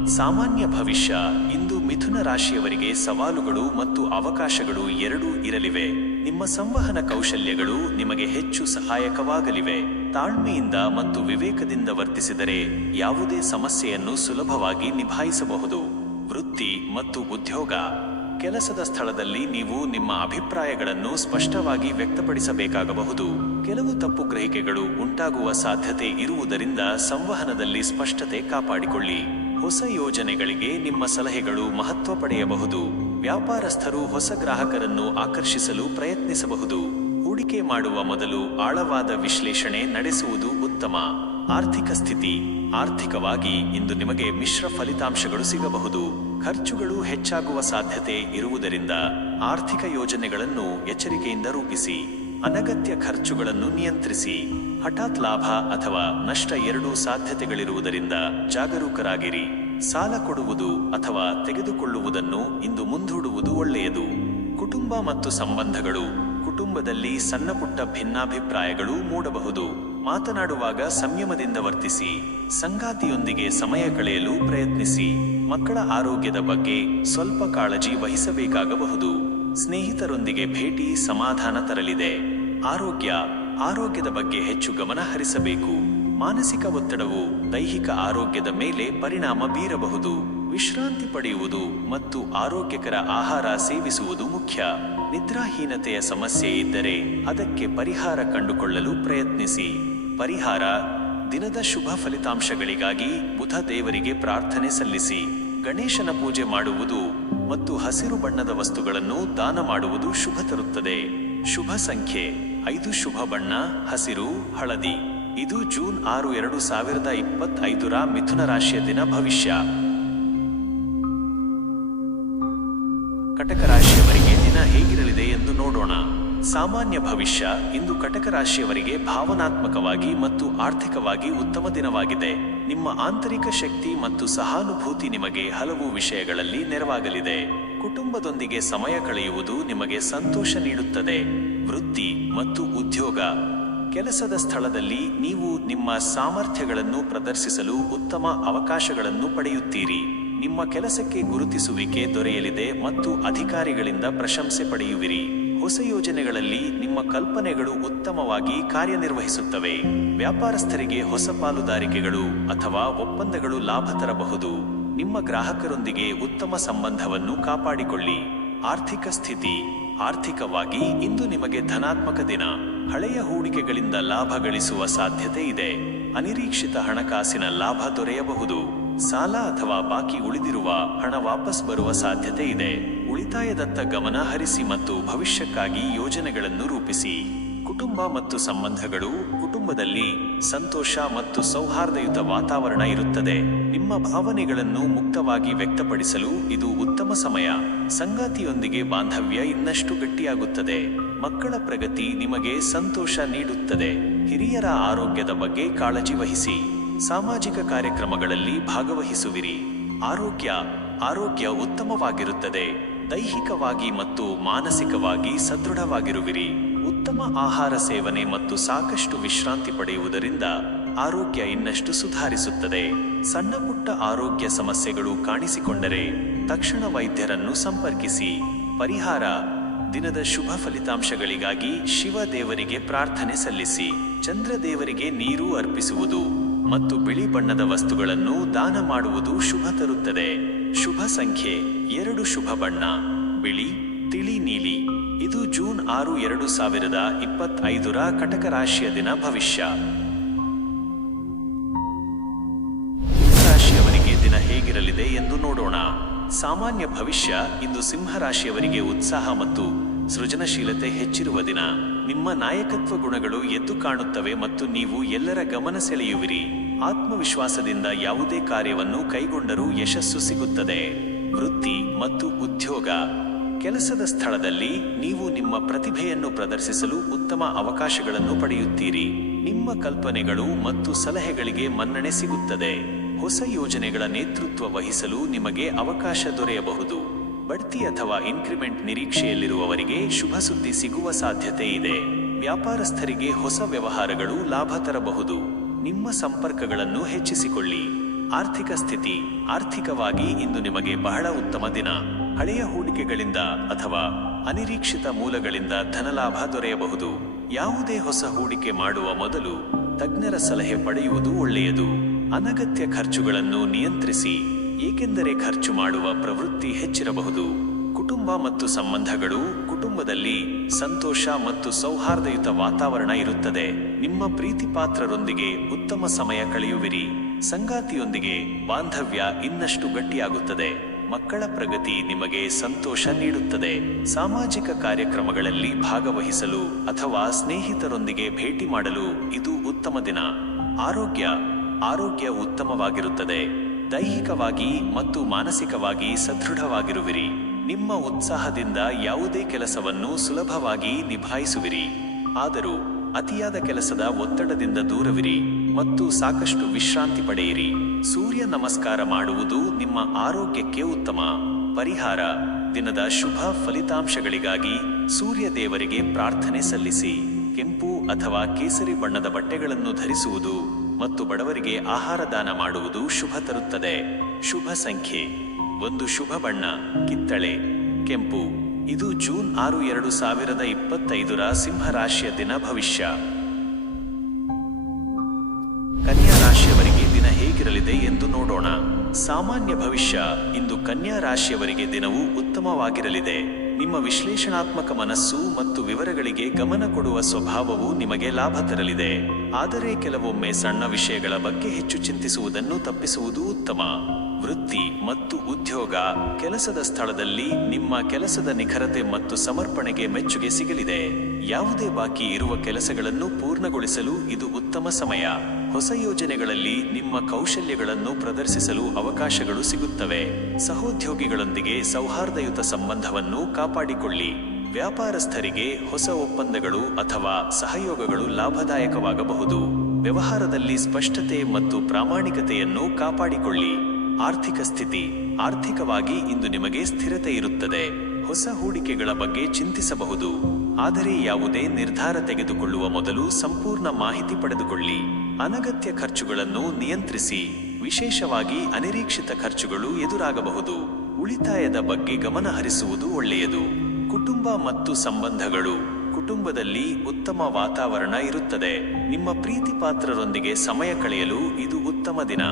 ಸಾಮಾನ್ಯ ಭವಿಷ್ಯ. ಇಂದು ಮಿಥುನ ರಾಶಿಯವರಿಗೆ ಸವಾಲುಗಳು ಮತ್ತು ಅವಕಾಶಗಳು ಎರಡೂ ಇರಲಿವೆ. ನಿಮ್ಮ ಸಂವಹನ ಕೌಶಲ್ಯಗಳು ನಿಮಗೆ ಹೆಚ್ಚು ಸಹಾಯಕವಾಗಲಿವೆ. ತಾಳ್ಮೆಯಿಂದ ಮತ್ತು ವಿವೇಕದಿಂದ ವರ್ತಿಸಿದರೆ ಯಾವುದೇ ಸಮಸ್ಯೆಯನ್ನು ಸುಲಭವಾಗಿ ನಿಭಾಯಿಸಬಹುದು. ವೃತ್ತಿ ಮತ್ತು ಉದ್ಯೋಗ. ಕೆಲಸದ ಸ್ಥಳದಲ್ಲಿ ನೀವು ನಿಮ್ಮ ಅಭಿಪ್ರಾಯಗಳನ್ನು ಸ್ಪಷ್ಟವಾಗಿ ವ್ಯಕ್ತಪಡಿಸಬೇಕಾಗಬಹುದು. ಕೆಲವು ತಪ್ಪು ಗ್ರಹಿಕೆಗಳು ಉಂಟಾಗುವ ಸಾಧ್ಯತೆ ಇರುವುದರಿಂದ ಸಂವಹನದಲ್ಲಿ ಸ್ಪಷ್ಟತೆ ಕಾಪಾಡಿಕೊಳ್ಳಿ. ಹೊಸ ಯೋಜನೆಗಳಿಗೆ ನಿಮ್ಮ ಸಲಹೆಗಳು ಮಹತ್ವ ಪಡೆಯಬಹುದು. ವ್ಯಾಪಾರಸ್ಥರು ಹೊಸ ಗ್ರಾಹಕರನ್ನು ಆಕರ್ಷಿಸಲು ಪ್ರಯತ್ನಿಸಬಹುದು. ಹೂಡಿಕೆ ಮಾಡುವ ಮೊದಲು ಆಳವಾದ ವಿಶ್ಲೇಷಣೆ ನಡೆಸುವುದು ಉತ್ತಮ. ಆರ್ಥಿಕ ಸ್ಥಿತಿ. ಆರ್ಥಿಕವಾಗಿ ಇಂದು ನಿಮಗೆ ಮಿಶ್ರ ಫಲಿತಾಂಶಗಳು ಸಿಗಬಹುದು. ಖರ್ಚುಗಳು ಹೆಚ್ಚಾಗುವ ಸಾಧ್ಯತೆ ಇರುವುದರಿಂದ ಆರ್ಥಿಕ ಯೋಜನೆಗಳನ್ನು ಎಚ್ಚರಿಕೆಯಿಂದ ರೂಪಿಸಿ. ಅನಗತ್ಯ ಖರ್ಚುಗಳನ್ನು ನಿಯಂತ್ರಿಸಿ. ಹಠಾತ್ ಲಾಭ ಅಥವಾ ನಷ್ಟ ಎರಡೂ ಸಾಧ್ಯತೆಗಳಿರುವುದರಿಂದ ಜಾಗರೂಕರಾಗಿರಿ. ಸಾಲ ಕೊಡುವುದು ಅಥವಾ ತೆಗೆದುಕೊಳ್ಳುವುದನ್ನು ಇಂದು ಮುಂದೂಡುವುದು ಒಳ್ಳೆಯದು. ಕುಟುಂಬ ಮತ್ತು ಸಂಬಂಧಗಳು. ಕುಟುಂಬದಲ್ಲಿ ಸಣ್ಣಪುಟ್ಟ ಭಿನ್ನಾಭಿಪ್ರಾಯಗಳು ಮೂಡಬಹುದು. ಮಾತನಾಡುವಾಗ ಸಂಯಮದಿಂದ ವರ್ತಿಸಿ. ಸಂಗಾತಿಯೊಂದಿಗೆ ಸಮಯ ಕಳೆಯಲು ಪ್ರಯತ್ನಿಸಿ. ಮಕ್ಕಳ ಆರೋಗ್ಯದ ಬಗ್ಗೆ ಸ್ವಲ್ಪ ಕಾಳಜಿ ವಹಿಸಬೇಕಾಗಬಹುದು. ಸ್ನೇಹಿತರೊಂದಿಗೆ ಭೇಟಿ ಸಮಾಧಾನ ತರಲಿದೆ. ಆರೋಗ್ಯದ ಬಗ್ಗೆ ಹೆಚ್ಚು ಗಮನ ಹರಿಸಬೇಕು. ಮಾನಸಿಕ ಒತ್ತಡವು ದೈಹಿಕ ಆರೋಗ್ಯದ ಮೇಲೆ ಪರಿಣಾಮ ಬೀರಬಹುದು. ವಿಶ್ರಾಂತಿ ಪಡೆಯುವುದು ಮತ್ತು ಆರೋಗ್ಯಕರ ಆಹಾರ ಸೇವಿಸುವುದು ಮುಖ್ಯ. ನಿದ್ರಾಹೀನತೆಯ ಸಮಸ್ಯೆ ಇದ್ದರೆ ಅದಕ್ಕೆ ಪರಿಹಾರ ಕಂಡುಕೊಳ್ಳಲು ಪ್ರಯತ್ನಿಸಿ. ಪರಿಹಾರ. ದಿನದ ಶುಭ ಫಲಿತಾಂಶಗಳಿಗಾಗಿ ಬುಧ ದೇವರಿಗೆ ಪ್ರಾರ್ಥನೆ ಸಲ್ಲಿಸಿ. ಗಣೇಶನ ಪೂಜೆ ಮಾಡುವುದು ಮತ್ತು ಹಸಿರು ಬಣ್ಣದ ವಸ್ತುಗಳನ್ನು ದಾನ ಮಾಡುವುದು ಶುಭ ತರುತ್ತದೆ. ಶುಭ ಸಂಖ್ಯೆ 5. ಶುಭ ಬಣ್ಣ ಹಸಿರು, ಹಳದಿ. ಇದು ಜೂನ್ 6, 2025 ಮಿಥುನ ರಾಶಿಯ ದಿನ. ಭವಿಷ್ಯ. ಕಟಕ ರಾಶಿಯವರಿಗೆ ದಿನ ಹೇಗಿರಲಿದೆ ಎಂದು ನೋಡೋಣ. ಸಾಮಾನ್ಯ ಭವಿಷ್ಯ. ಇಂದು ಕಟಕ ರಾಶಿಯವರಿಗೆ ಭಾವನಾತ್ಮಕವಾಗಿ ಮತ್ತು ಆರ್ಥಿಕವಾಗಿ ಉತ್ತಮ ದಿನವಾಗಿದೆ. ನಿಮ್ಮ ಆಂತರಿಕ ಶಕ್ತಿ ಮತ್ತು ಸಹಾನುಭೂತಿ ನಿಮಗೆ ಹಲವು ವಿಷಯಗಳಲ್ಲಿ ನೆರವಾಗಲಿದೆ. ಕುಟುಂಬದೊಂದಿಗೆ ಸಮಯ ಕಳೆಯುವುದು ನಿಮಗೆ ಸಂತೋಷ ನೀಡುತ್ತದೆ. ವೃತ್ತಿ ಮತ್ತು ಉದ್ಯೋಗ. ಕೆಲಸದ ಸ್ಥಳದಲ್ಲಿ ನೀವು ನಿಮ್ಮ ಸಾಮರ್ಥ್ಯಗಳನ್ನು ಪ್ರದರ್ಶಿಸಲು ಉತ್ತಮ ಅವಕಾಶಗಳನ್ನು ಪಡೆಯುತ್ತೀರಿ. ನಿಮ್ಮ ಕೆಲಸಕ್ಕೆ ಗುರುತಿಸುವಿಕೆ ದೊರೆಯಲಿದೆ ಮತ್ತು ಅಧಿಕಾರಿಗಳಿಂದ ಪ್ರಶಂಸೆ ಪಡೆಯುವಿರಿ. ಹೊಸ ಯೋಜನೆಗಳಲ್ಲಿ ನಿಮ್ಮ ಕಲ್ಪನೆಗಳು ಉತ್ತಮವಾಗಿ ಕಾರ್ಯನಿರ್ವಹಿಸುತ್ತವೆ. ವ್ಯಾಪಾರಸ್ಥರಿಗೆ ಹೊಸ ಪಾಲುದಾರಿಕೆಗಳು ಅಥವಾ ಒಪ್ಪಂದಗಳು ಲಾಭ ತರಬಹುದು. ನಿಮ್ಮ ಗ್ರಾಹಕರೊಂದಿಗೆ ಉತ್ತಮ ಸಂಬಂಧವನ್ನು ಕಾಪಾಡಿಕೊಳ್ಳಿ. ಆರ್ಥಿಕ ಸ್ಥಿತಿ. ಆರ್ಥಿಕವಾಗಿ ಇಂದು ನಿಮಗೆ ಧನಾತ್ಮಕ ದಿನ. ಹಳೆಯ ಹೂಡಿಕೆಗಳಿಂದ ಲಾಭ ಗಳಿಸುವ ಸಾಧ್ಯತೆ ಇದೆ. ಅನಿರೀಕ್ಷಿತ ಹಣಕಾಸಿನ ಲಾಭ ದೊರೆಯಬಹುದು. ಸಾಲ ಅಥವಾ ಬಾಕಿ ಉಳಿದಿರುವ ಹಣ ವಾಪಸ್ ಬರುವ ಸಾಧ್ಯತೆ ಇದೆ. ಉಳಿತಾಯದತ್ತ ಗಮನ ಹರಿಸಿ ಮತ್ತು ಭವಿಷ್ಯಕ್ಕಾಗಿ ಯೋಜನೆಗಳನ್ನು ರೂಪಿಸಿ. ಕುಟುಂಬ ಮತ್ತು ಸಂಬಂಧಗಳು. ಕುಟುಂಬದಲ್ಲಿ ಸಂತೋಷ ಮತ್ತು ಸೌಹಾರ್ದಯುತ ವಾತಾವರಣ ಇರುತ್ತದೆ. ನಿಮ್ಮ ಭಾವನೆಗಳನ್ನು ಮುಕ್ತವಾಗಿ ವ್ಯಕ್ತಪಡಿಸಲು ಇದು ಉತ್ತಮ ಸಮಯ. ಸಂಗಾತಿಯೊಂದಿಗೆ ಬಾಂಧವ್ಯ ಇನ್ನಷ್ಟು ಗಟ್ಟಿಯಾಗುತ್ತದೆ. ಮಕ್ಕಳ ಪ್ರಗತಿ ನಿಮಗೆ ಸಂತೋಷ ನೀಡುತ್ತದೆ. ಹಿರಿಯರ ಆರೋಗ್ಯದ ಬಗ್ಗೆ ಕಾಳಜಿ ವಹಿಸಿ. ಸಾಮಾಜಿಕ ಕಾರ್ಯಕ್ರಮಗಳಲ್ಲಿ ಭಾಗವಹಿಸುವಿರಿ. ಆರೋಗ್ಯ ಉತ್ತಮವಾಗಿರುತ್ತದೆ. ದೈಹಿಕವಾಗಿ ಮತ್ತು ಮಾನಸಿಕವಾಗಿ ಸದೃಢವಾಗಿರುವಿರಿ. ಉತ್ತಮ ಆಹಾರ ಸೇವನೆ ಮತ್ತು ಸಾಕಷ್ಟು ವಿಶ್ರಾಂತಿ ಪಡೆಯುವುದರಿಂದ ಆರೋಗ್ಯ ಇನ್ನಷ್ಟು ಸುಧಾರಿಸುತ್ತದೆ. ಸಣ್ಣಪುಟ್ಟ ಆರೋಗ್ಯ ಸಮಸ್ಯೆಗಳು ಕಾಣಿಸಿಕೊಂಡರೆ ತಕ್ಷಣ ವೈದ್ಯರನ್ನು ಸಂಪರ್ಕಿಸಿ. ಪರಿಹಾರ. ದಿನದ ಶುಭ ಫಲಿತಾಂಶಗಳಿಗಾಗಿ ಶಿವ ದೇವರಿಗೆ ಪ್ರಾರ್ಥನೆ ಸಲ್ಲಿಸಿ. ಚಂದ್ರ ದೇವರಿಗೆ ನೀರು ಅರ್ಪಿಸುವುದು ಮತ್ತು ಬಿಳಿ ಬಣ್ಣದ ವಸ್ತುಗಳನ್ನು ದಾನ ಮಾಡುವುದು ಶುಭ ತರುತ್ತದೆ. ಶುಭ ಸಂಖ್ಯೆ 2. ಶುಭ ಬಣ್ಣ ಬಿಳಿ, ತಿಳಿ ನೀಲಿ. ಇದು ಜೂನ್ 6, 2025 ಕಟಕ ರಾಶಿಯ ದಿನ. ಭವಿಷ್ಯ. ರಾಶಿಯವರಿಗೆ ದಿನ ಹೇಗಿರಲಿದೆ ಎಂದು ನೋಡೋಣ. ಸಾಮಾನ್ಯ ಭವಿಷ್ಯ. ಇಂದು ಸಿಂಹ ರಾಶಿಯವರಿಗೆ ಉತ್ಸಾಹ ಮತ್ತು ಸೃಜನಶೀಲತೆ ಹೆಚ್ಚಿರುವ ದಿನ. ನಿಮ್ಮ ನಾಯಕತ್ವ ಗುಣಗಳು ಎದ್ದು ಕಾಣುತ್ತವೆ ಮತ್ತು ನೀವು ಎಲ್ಲರ ಗಮನ ಸೆಳೆಯುವಿರಿ. ಆತ್ಮವಿಶ್ವಾಸದಿಂದ ಯಾವುದೇ ಕಾರ್ಯವನ್ನು ಕೈಗೊಂಡರೂ ಯಶಸ್ಸು ಸಿಗುತ್ತದೆ. ವೃತ್ತಿ ಮತ್ತು ಉದ್ಯೋಗ. ಕೆಲಸದ ಸ್ಥಳದಲ್ಲಿ ನೀವು ನಿಮ್ಮ ಪ್ರತಿಭೆಯನ್ನು ಪ್ರದರ್ಶಿಸಲು ಉತ್ತಮ ಅವಕಾಶಗಳನ್ನು ಪಡೆಯುತ್ತೀರಿ. ನಿಮ್ಮ ಕಲ್ಪನೆಗಳು ಮತ್ತು ಸಲಹೆಗಳಿಗೆ ಮನ್ನಣೆ ಸಿಗುತ್ತದೆ. ಹೊಸ ಯೋಜನೆಗಳ ನೇತೃತ್ವ ವಹಿಸಲು ನಿಮಗೆ ಅವಕಾಶ ದೊರೆಯಬಹುದು. ಬಡ್ತಿ ಅಥವಾ ಇನ್ಕ್ರಿಮೆಂಟ್ ನಿರೀಕ್ಷೆಯಲ್ಲಿರುವವರಿಗೆ ಶುಭ ಸುದ್ದಿ ಸಿಗುವ ಸಾಧ್ಯತೆ ಇದೆ. ವ್ಯಾಪಾರಸ್ಥರಿಗೆ ಹೊಸ ವ್ಯವಹಾರಗಳು ಲಾಭ ತರಬಹುದು. ನಿಮ್ಮ ಸಂಪರ್ಕಗಳನ್ನು ಹೆಚ್ಚಿಸಿಕೊಳ್ಳಿ. ಆರ್ಥಿಕ ಸ್ಥಿತಿ. ಆರ್ಥಿಕವಾಗಿ ಇಂದು ನಿಮಗೆ ಬಹಳ ಉತ್ತಮ ದಿನ. ಹಳೆಯ ಹೂಡಿಕೆಗಳಿಂದ ಅಥವಾ ಅನಿರೀಕ್ಷಿತ ಮೂಲಗಳಿಂದ ಧನಲಾಭ ದೊರೆಯಬಹುದು. ಯಾವುದೇ ಹೊಸ ಹೂಡಿಕೆ ಮಾಡುವ ಮೊದಲು ತಜ್ಞರ ಸಲಹೆ ಪಡೆಯುವುದು ಒಳ್ಳೆಯದು. ಅನಗತ್ಯ ಖರ್ಚುಗಳನ್ನು ನಿಯಂತ್ರಿಸಿ, ಏಕೆಂದರೆ ಖರ್ಚು ಮಾಡುವ ಪ್ರವೃತ್ತಿ ಹೆಚ್ಚಿರಬಹುದು. ಕುಟುಂಬ ಮತ್ತು ಸಂಬಂಧಗಳು. ಕುಟುಂಬದಲ್ಲಿ ಸಂತೋಷ ಮತ್ತು ಸೌಹಾರ್ದಯುತ ವಾತಾವರಣ ಇರುತ್ತದೆ. ನಿಮ್ಮ ಪ್ರೀತಿಪಾತ್ರರೊಂದಿಗೆ ಉತ್ತಮ ಸಮಯ ಕಳೆಯುವಿರಿ. ಸಂಗಾತಿಯೊಂದಿಗೆ ಬಾಂಧವ್ಯ ಇನ್ನಷ್ಟು ಗಟ್ಟಿಯಾಗುತ್ತದೆ. ಮಕ್ಕಳ ಪ್ರಗತಿ ನಿಮಗೆ ಸಂತೋಷ ನೀಡುತ್ತದೆ. ಸಾಮಾಜಿಕ ಕಾರ್ಯಕ್ರಮಗಳಲ್ಲಿ ಭಾಗವಹಿಸಲು ಅಥವಾ ಸ್ನೇಹಿತರೊಂದಿಗೆ ಭೇಟಿ ಮಾಡಲು ಇದು ಉತ್ತಮ ದಿನ. ಆರೋಗ್ಯ ಉತ್ತಮವಾಗಿರುತ್ತದೆ. ದೈಹಿಕವಾಗಿ ಮತ್ತು ಮಾನಸಿಕವಾಗಿ ಸದೃಢವಾಗಿರುವಿರಿ. ನಿಮ್ಮ ಉತ್ಸಾಹದಿಂದ ಯಾವುದೇ ಕೆಲಸವನ್ನು ಸುಲಭವಾಗಿ ನಿಭಾಯಿಸುವಿರಿ. ಆದರೂ ಅತಿಯಾದ ಕೆಲಸದ ಒತ್ತಡದಿಂದ ದೂರವಿರಿ ಮತ್ತು ಸಾಕಷ್ಟು ವಿಶ್ರಾಂತಿ ಪಡೆಯಿರಿ. ಸೂರ್ಯ ನಮಸ್ಕಾರ ಮಾಡುವುದು ನಿಮ್ಮ ಆರೋಗ್ಯಕ್ಕೆ ಉತ್ತಮ. ಪರಿಹಾರ. ದಿನದ ಶುಭ ಫಲಿತಾಂಶಗಳಿಗಾಗಿ ಸೂರ್ಯ ದೇವರಿಗೆ ಪ್ರಾರ್ಥನೆ ಸಲ್ಲಿಸಿ. ಕೆಂಪು ಅಥವಾ ಕೇಸರಿ ಬಣ್ಣದ ಬಟ್ಟೆಗಳನ್ನು ಧರಿಸುವುದು ಮತ್ತು ಬಡವರಿಗೆ ಆಹಾರ ದಾನ ಮಾಡುವುದು ಶುಭ ತರುತ್ತದೆ. ಶುಭ ಸಂಖ್ಯೆ 1. ಶುಭ ಬಣ್ಣ ಕಿತ್ತಳೆ, ಕೆಂಪು. ಇದು ಜೂನ್ 6, 2025 ಸಿಂಹ ರಾಶಿಯ ದಿನ. ಭವಿಷ್ಯ. ಕನ್ಯಾ ರಾಶಿಯವರಿಗೆ ದಿನ ಹೇಗಿರಲಿದೆ ಎಂದು ನೋಡೋಣ. ಸಾಮಾನ್ಯ ಭವಿಷ್ಯ. ಇಂದು ಕನ್ಯಾ ರಾಶಿಯವರಿಗೆ ದಿನವು ಉತ್ತಮವಾಗಿರಲಿದೆ. ನಿಮ್ಮ ವಿಶ್ಲೇಷಣಾತ್ಮಕ ಮನಸ್ಸು ಮತ್ತು ವಿವರಗಳಿಗೆ ಗಮನ ಕೊಡುವ ಸ್ವಭಾವವು ನಿಮಗೆ ಲಾಭ ತರಲಿದೆ. ಆದರೆ ಕೆಲವೊಮ್ಮೆ ಸಣ್ಣ ವಿಷಯಗಳ ಬಗ್ಗೆ ಹೆಚ್ಚು ಚಿಂತಿಸುವುದನ್ನು ತಪ್ಪಿಸುವುದು ಉತ್ತಮ. ವೃತ್ತಿ ಮತ್ತು ಉದ್ಯೋಗ. ಕೆಲಸದ ಸ್ಥಳದಲ್ಲಿ ನಿಮ್ಮ ಕೆಲಸದ ನಿಖರತೆ ಮತ್ತು ಸಮರ್ಪಣೆಗೆ ಮೆಚ್ಚುಗೆ ಸಿಗಲಿದೆ. ಯಾವುದೇ ಬಾಕಿ ಇರುವ ಕೆಲಸಗಳನ್ನು ಪೂರ್ಣಗೊಳಿಸಲು ಇದು ಉತ್ತಮ ಸಮಯ. ಹೊಸ ಯೋಜನೆಗಳಲ್ಲಿ ನಿಮ್ಮ ಕೌಶಲ್ಯಗಳನ್ನು ಪ್ರದರ್ಶಿಸಲು ಅವಕಾಶಗಳು ಸಿಗುತ್ತವೆ. ಸಹೋದ್ಯೋಗಿಗಳೊಂದಿಗೆ ಸೌಹಾರ್ದಯುತ ಸಂಬಂಧವನ್ನು ಕಾಪಾಡಿಕೊಳ್ಳಿ. ವ್ಯಾಪಾರಸ್ಥರಿಗೆ ಹೊಸ ಒಪ್ಪಂದಗಳು ಅಥವಾ ಸಹಯೋಗಗಳು ಲಾಭದಾಯಕವಾಗಬಹುದು. ವ್ಯವಹಾರದಲ್ಲಿ ಸ್ಪಷ್ಟತೆ ಮತ್ತು ಪ್ರಾಮಾಣಿಕತೆಯನ್ನು ಕಾಪಾಡಿಕೊಳ್ಳಿ. ಆರ್ಥಿಕ ಸ್ಥಿತಿ. ಆರ್ಥಿಕವಾಗಿ ಇಂದು ನಿಮಗೆ ಸ್ಥಿರತೆ ಇರುತ್ತದೆ. ಹೊಸ ಹೂಡಿಕೆಗಳ ಬಗ್ಗೆ ಚಿಂತಿಸಬಹುದು. ಆದರೆ ಯಾವುದೇ ನಿರ್ಧಾರ ತೆಗೆದುಕೊಳ್ಳುವ ಮೊದಲು ಸಂಪೂರ್ಣ ಮಾಹಿತಿ ಪಡೆದುಕೊಳ್ಳಿ. ಅನಗತ್ಯ ಖರ್ಚುಗಳನ್ನು ನಿಯಂತ್ರಿಸಿ. ವಿಶೇಷವಾಗಿ ಅನಿರೀಕ್ಷಿತ ಖರ್ಚುಗಳು ಎದುರಾಗಬಹುದು. ಉಳಿತಾಯದ ಬಗ್ಗೆ ಗಮನ ಹರಿಸುವುದು ಒಳ್ಳೆಯದು. ಕುಟುಂಬ ಮತ್ತು ಸಂಬಂಧಗಳು. ಕುಟುಂಬದಲ್ಲಿ ಉತ್ತಮ ವಾತಾವರಣ ಇರುತ್ತದೆ. ನಿಮ್ಮ ಪ್ರೀತಿಪಾತ್ರರೊಂದಿಗೆ ಸಮಯ ಕಳೆಯಲು ಇದು ಉತ್ತಮ ದಿನ.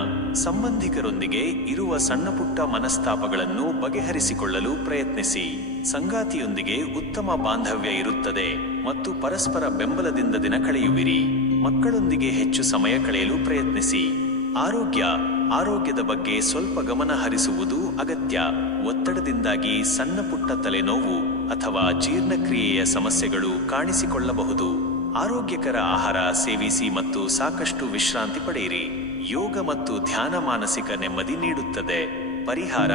ಸಂಬಂಧಿಕರೊಂದಿಗೆ ಇರುವ ಸಣ್ಣಪುಟ್ಟ ಮನಸ್ತಾಪಗಳನ್ನು ಬಗೆಹರಿಸಿಕೊಳ್ಳಲು ಪ್ರಯತ್ನಿಸಿ. ಸಂಗಾತಿಯೊಂದಿಗೆ ಉತ್ತಮ ಬಾಂಧವ್ಯ ಇರುತ್ತದೆ ಮತ್ತು ಪರಸ್ಪರ ಬೆಂಬಲದಿಂದ ದಿನ ಕಳೆಯುವಿರಿ. ಮಕ್ಕಳೊಂದಿಗೆ ಹೆಚ್ಚು ಸಮಯ ಕಳೆಯಲು ಪ್ರಯತ್ನಿಸಿ. ಆರೋಗ್ಯದ ಬಗ್ಗೆ ಸ್ವಲ್ಪ ಗಮನ ಹರಿಸುವುದು ಅಗತ್ಯ. ಒತ್ತಡದಿಂದಾಗಿ ಸಣ್ಣಪುಟ್ಟ ತಲೆನೋವು ಅಥವಾ ಜೀರ್ಣಕ್ರಿಯೆಯ ಸಮಸ್ಯೆಗಳು ಕಾಣಿಸಿಕೊಳ್ಳಬಹುದು. ಆರೋಗ್ಯಕರ ಆಹಾರ ಸೇವಿಸಿ ಮತ್ತು ಸಾಕಷ್ಟು ವಿಶ್ರಾಂತಿ ಪಡೆಯಿರಿ. ಯೋಗ ಮತ್ತು ಧ್ಯಾನ ಮಾನಸಿಕ ನೆಮ್ಮದಿ ನೀಡುತ್ತದೆ. ಪರಿಹಾರ.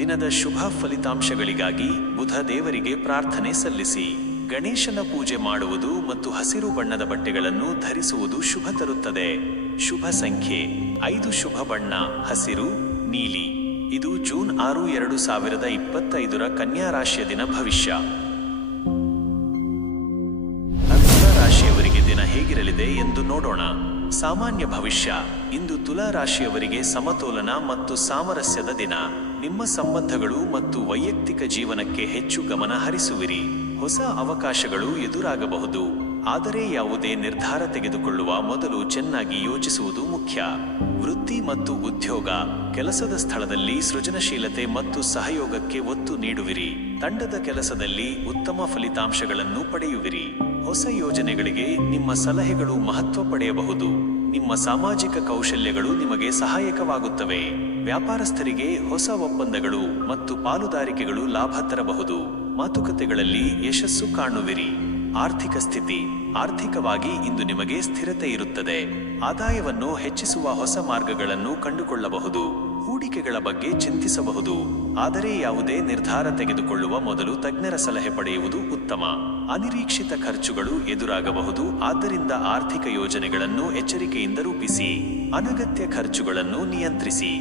ದಿನದ ಶುಭ ಫಲಿತಾಂಶಗಳಿಗಾಗಿ ಬುಧ ದೇವರಿಗೆ ಪ್ರಾರ್ಥನೆ ಸಲ್ಲಿಸಿ. ಗಣೇಶನ ಪೂಜೆ ಮಾಡುವುದು ಮತ್ತು ಹಸಿರು ಬಣ್ಣದ ಬಟ್ಟೆಗಳನ್ನು ಧರಿಸುವುದು ಶುಭ ತರುತ್ತದೆ. ಶುಭ ಸಂಖ್ಯೆ 5. ಶುಭ ಬಣ್ಣ ಹಸಿರು, ನೀಲಿ. ಇದು ಜೂನ್ 6, 2025 ಕನ್ಯಾ ರಾಶಿಯ ದಿನ. ಭವಿಷ್ಯ. ತುಲಾ ರಾಶಿಯವರಿಗೆ ದಿನ ಹೇಗಿರಲಿದೆ ಎಂದು ನೋಡೋಣ. ಸಾಮಾನ್ಯ ಭವಿಷ್ಯ. ಇಂದು ತುಲಾ ರಾಶಿಯವರಿಗೆ ಸಮತೋಲನ ಮತ್ತು ಸಾಮರಸ್ಯದ ದಿನ. ನಿಮ್ಮ ಸಂಬಂಧಗಳು ಮತ್ತು ವೈಯಕ್ತಿಕ ಜೀವನಕ್ಕೆ ಹೆಚ್ಚು ಗಮನ ಹರಿಸುವಿರಿ. ಹೊಸ ಅವಕಾಶಗಳು ಎದುರಾಗಬಹುದು, ಆದರೆ ಯಾವುದೇ ನಿರ್ಧಾರ ತೆಗೆದುಕೊಳ್ಳುವ ಮೊದಲು ಚೆನ್ನಾಗಿ ಯೋಚಿಸುವುದು ಮುಖ್ಯ. ವೃತ್ತಿ ಮತ್ತು ಉದ್ಯೋಗ, ಕೆಲಸದ ಸ್ಥಳದಲ್ಲಿ ಸೃಜನಶೀಲತೆ ಮತ್ತು ಸಹಯೋಗಕ್ಕೆ ಒತ್ತು ನೀಡುವಿರಿ. ತಂಡದ ಕೆಲಸದಲ್ಲಿ ಉತ್ತಮ ಫಲಿತಾಂಶಗಳನ್ನು ಪಡೆಯುವಿರಿ. ಹೊಸ ಯೋಜನೆಗಳಿಗೆ ನಿಮ್ಮ ಸಲಹೆಗಳು ಮಹತ್ವ ಪಡೆಯಬಹುದು. ನಿಮ್ಮ ಸಾಮಾಜಿಕ ಕೌಶಲ್ಯಗಳು ನಿಮಗೆ ಸಹಾಯಕವಾಗುತ್ತವೆ. ವ್ಯಾಪಾರಸ್ಥರಿಗೆ ಹೊಸ ಒಪ್ಪಂದಗಳು ಮತ್ತು ಪಾಲುದಾರಿಕೆಗಳು ಲಾಭ ತರಬಹುದು. ಮಾತುಕತೆಗಳಲ್ಲಿ ಯಶಸ್ಸು ಕಾಣುವಿರಿ. ಆರ್ಥಿಕ ಸ್ಥಿತಿ, ಆರ್ಥಿಕವಾಗಿ ಇಂದು ನಿಮಗೆ ಸ್ಥಿರತೆ ಇರುತ್ತದೆ. ಆದಾಯವನ್ನು ಹೆಚ್ಚಿಸುವ ಹೊಸ ಮಾರ್ಗಗಳನ್ನು ಕಂಡುಕೊಳ್ಳಬಹುದು. ಹೂಡಿಕೆಗಳ ಬಗ್ಗೆ ಚಿಂತಿಸಬಹುದು, ಆದರೆ ಯಾವುದೇ ನಿರ್ಧಾರ ತೆಗೆದುಕೊಳ್ಳುವ ಮೊದಲು ತಜ್ಞರ ಸಲಹೆ ಪಡೆಯುವುದು ಉತ್ತಮ. ಅನಿರೀಕ್ಷಿತ ಖರ್ಚುಗಳು ಎದುರಾಗಬಹುದು, ಆದ್ದರಿಂದ ಆರ್ಥಿಕ ಯೋಜನೆಗಳನ್ನು ಎಚ್ಚರಿಕೆಯಿಂದ ರೂಪಿಸಿ. ಅನಗತ್ಯ ಖರ್ಚುಗಳನ್ನು ನಿಯಂತ್ರಿಸಿ.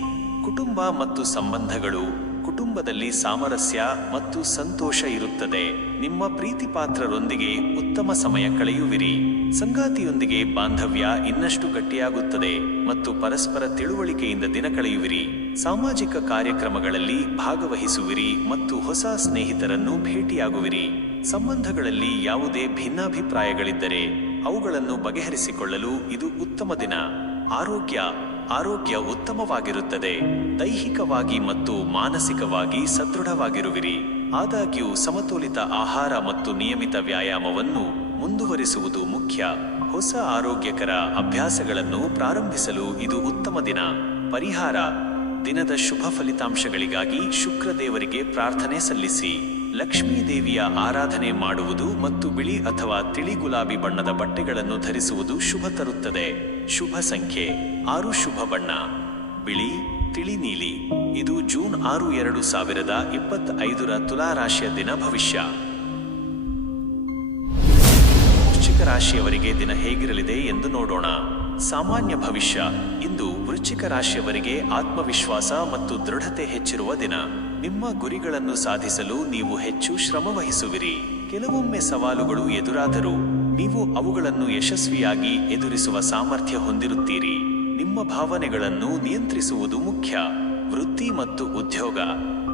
ಕುಟುಂಬ ಮತ್ತು ಸಂಬಂಧಗಳು, ಕುಟುಂಬದಲ್ಲಿ ಸಾಮರಸ್ಯ ಮತ್ತು ಸಂತೋಷ ಇರುತ್ತದೆ. ನಿಮ್ಮ ಪ್ರೀತಿಪಾತ್ರರೊಂದಿಗೆ ಉತ್ತಮ ಸಮಯ ಕಳೆಯುವಿರಿ. ಸಂಗಾತಿಯೊಂದಿಗೆ ಬಾಂಧವ್ಯ ಇನ್ನಷ್ಟು ಗಟ್ಟಿಯಾಗುತ್ತದೆ ಮತ್ತು ಪರಸ್ಪರ ತಿಳುವಳಿಕೆಯಿಂದ ದಿನ ಕಳೆಯುವಿರಿ. ಸಾಮಾಜಿಕ ಕಾರ್ಯಕ್ರಮಗಳಲ್ಲಿ ಭಾಗವಹಿಸುವಿರಿ ಮತ್ತು ಹೊಸ ಸ್ನೇಹಿತರನ್ನು ಭೇಟಿಯಾಗುವಿರಿ. ಸಂಬಂಧಗಳಲ್ಲಿ ಯಾವುದೇ ಭಿನ್ನಾಭಿಪ್ರಾಯಗಳಿದ್ದರೆ ಅವುಗಳನ್ನು ಬಗೆಹರಿಸಿಕೊಳ್ಳಲು ಇದು ಉತ್ತಮ ದಿನ. ಆರೋಗ್ಯ ಉತ್ತಮವಾಗಿರುತ್ತದೆ. ದೈಹಿಕವಾಗಿ ಮತ್ತು ಮಾನಸಿಕವಾಗಿ ಸದೃಢವಾಗಿರುವಿರಿ. ಆದಾಗ್ಯೂ ಸಮತೋಲಿತ ಆಹಾರ ಮತ್ತು ನಿಯಮಿತ ವ್ಯಾಯಾಮವನ್ನು ಮುಂದುವರಿಸುವುದು ಮುಖ್ಯ. ಹೊಸ ಆರೋಗ್ಯಕರ ಅಭ್ಯಾಸಗಳನ್ನು ಪ್ರಾರಂಭಿಸಲು ಇದು ಉತ್ತಮ ದಿನ. ಪರಿಹಾರ: ದಿನದ ಶುಭ ಫಲಿತಾಂಶಗಳಿಗಾಗಿ ಶುಕ್ರ ದೇವರಿಗೆ ಪ್ರಾರ್ಥನೆ ಸಲ್ಲಿಸಿ. ಲಕ್ಷ್ಮೀ ದೇವಿಯ ಆರಾಧನೆ ಮಾಡುವುದು ಮತ್ತು ಬಿಳಿ ಅಥವಾ ತಿಳಿ ಗುಲಾಬಿ ಬಣ್ಣದ ಬಟ್ಟೆಗಳನ್ನು ಧರಿಸುವುದು ಶುಭ ತರುತ್ತದೆ. ಶುಭ ಸಂಖ್ಯೆ 6. ಶುಭ ಬಣ್ಣ ಬಿಳಿ, ತಿಳಿ ನೀಲಿ. ಇದು ಜೂನ್ 6, 2025 ತುಲಾ ರಾಶಿಯ ದಿನ ಭವಿಷ್ಯ. ವೃಶ್ಚಿಕ ರಾಶಿಯವರಿಗೆ ದಿನ ಹೇಗಿರಲಿದೆ ಎಂದು ನೋಡೋಣ. ಸಾಮಾನ್ಯ ಭವಿಷ್ಯ. ಇಂದು ವೃಶ್ಚಿಕ ರಾಶಿಯವರಿಗೆ ಆತ್ಮವಿಶ್ವಾಸ ಮತ್ತು ದೃಢತೆ ಹೆಚ್ಚಿರುವ ದಿನ. ನಿಮ್ಮ ಗುರಿಗಳನ್ನು ಸಾಧಿಸಲು ನೀವು ಹೆಚ್ಚು ಶ್ರಮವಹಿಸುವಿರಿ. ಕೆಲವೊಮ್ಮೆ ಸವಾಲುಗಳು ಎದುರಾದರೂ ನೀವು ಅವುಗಳನ್ನು ಯಶಸ್ವಿಯಾಗಿ ಎದುರಿಸುವ ಸಾಮರ್ಥ್ಯ ಹೊಂದಿರುತ್ತೀರಿ. ನಿಮ್ಮ ಭಾವನೆಗಳನ್ನು ನಿಯಂತ್ರಿಸುವುದು ಮುಖ್ಯ. ವೃತ್ತಿ ಮತ್ತು ಉದ್ಯೋಗ.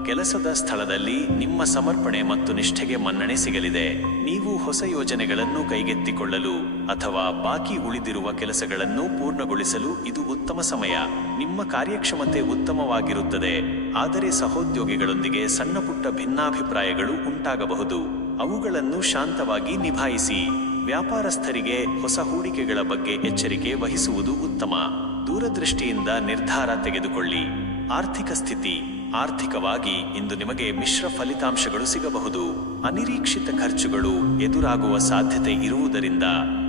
ಕೆಲಸದ ಸ್ಥಳದಲ್ಲಿ ನಿಮ್ಮ ಸಮರ್ಪಣೆ ಮತ್ತು ನಿಷ್ಠೆಗೆ ಮನ್ನಣೆ ಸಿಗಲಿದೆ. ನೀವು ಹೊಸ ಯೋಜನೆಗಳನ್ನು ಕೈಗೆತ್ತಿಕೊಳ್ಳಲು ಅಥವಾ ಬಾಕಿ ಉಳಿದಿರುವ ಕೆಲಸಗಳನ್ನು ಪೂರ್ಣಗೊಳಿಸಲು ಇದು ಉತ್ತಮ ಸಮಯ. ನಿಮ್ಮ ಕಾರ್ಯಕ್ಷಮತೆ ಉತ್ತಮವಾಗಿರುತ್ತದೆ, ಆದರೆ ಸಹೋದ್ಯೋಗಿಗಳೊಂದಿಗೆ ಸಣ್ಣಪುಟ್ಟ ಭಿನ್ನಾಭಿಪ್ರಾಯಗಳು ಉಂಟಾಗಬಹುದು. ಅವುಗಳನ್ನು ಶಾಂತವಾಗಿ ನಿಭಾಯಿಸಿ. ವ್ಯಾಪಾರಸ್ಥರಿಗೆ ಹೊಸ ಹೂಡಿಕೆಗಳ ಬಗ್ಗೆ ಎಚ್ಚರಿಕೆ ವಹಿಸುವುದು ಉತ್ತಮ. ದೂರದೃಷ್ಟಿಯಿಂದ ನಿರ್ಧಾರ ತೆಗೆದುಕೊಳ್ಳಿ. ಆರ್ಥಿಕ ಸ್ಥಿತಿ. ಆರ್ಥಿಕವಾಗಿ ಇಂದು ನಿಮಗೆ ಮಿಶ್ರ ಫಲಿತಾಂಶಗಳು ಸಿಗಬಹುದು. ಅನಿರೀಕ್ಷಿತ ಖರ್ಚುಗಳು ಎದುರಾಗುವ ಸಾಧ್ಯತೆ ಇರುವುದರಿಂದ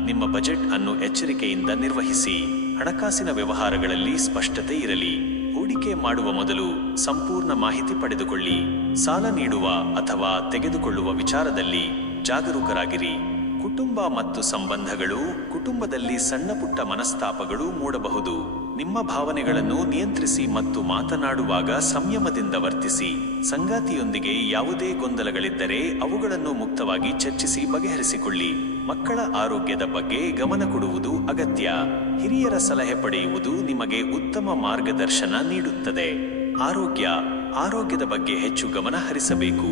ನಿಮ್ಮ ಬಜೆಟ್ ಅನ್ನು ಎಚ್ಚರಿಕೆಯಿಂದ ನಿರ್ವಹಿಸಿ. ಹಣಕಾಸಿನ ವ್ಯವಹಾರಗಳಲ್ಲಿ ಸ್ಪಷ್ಟತೆ ಇರಲಿ. ಹೂಡಿಕೆ ಮಾಡುವ ಮೊದಲು ಸಂಪೂರ್ಣ ಮಾಹಿತಿ ಪಡೆದುಕೊಳ್ಳಿ. ಸಾಲ ನೀಡುವ ಅಥವಾ ತೆಗೆದುಕೊಳ್ಳುವ ವಿಚಾರದಲ್ಲಿ ಜಾಗರೂಕರಾಗಿರಿ. ಕುಟುಂಬ ಮತ್ತು ಸಂಬಂಧಗಳು. ಕುಟುಂಬದಲ್ಲಿ ಸಣ್ಣಪುಟ್ಟ ಮನಸ್ತಾಪಗಳು ಮೂಡಬಹುದು. ನಿಮ್ಮ ಭಾವನೆಗಳನ್ನು ನಿಯಂತ್ರಿಸಿ ಮತ್ತು ಮಾತನಾಡುವಾಗ ಸಂಯಮದಿಂದ ವರ್ತಿಸಿ. ಸಂಗಾತಿಯೊಂದಿಗೆ ಯಾವುದೇ ಗೊಂದಲಗಳಿದ್ದರೆ ಅವುಗಳನ್ನು ಮುಕ್ತವಾಗಿ ಚರ್ಚಿಸಿ ಬಗೆಹರಿಸಿಕೊಳ್ಳಿ. ಮಕ್ಕಳ ಆರೋಗ್ಯದ ಬಗ್ಗೆ ಗಮನ ಕೊಡುವುದು ಅಗತ್ಯ. ಹಿರಿಯರ ಸಲಹೆ ಪಡೆಯುವುದು ನಿಮಗೆ ಉತ್ತಮ ಮಾರ್ಗದರ್ಶನ ನೀಡುತ್ತದೆ. ಆರೋಗ್ಯದ ಬಗ್ಗೆ ಹೆಚ್ಚು ಗಮನ ಹರಿಸಬೇಕು.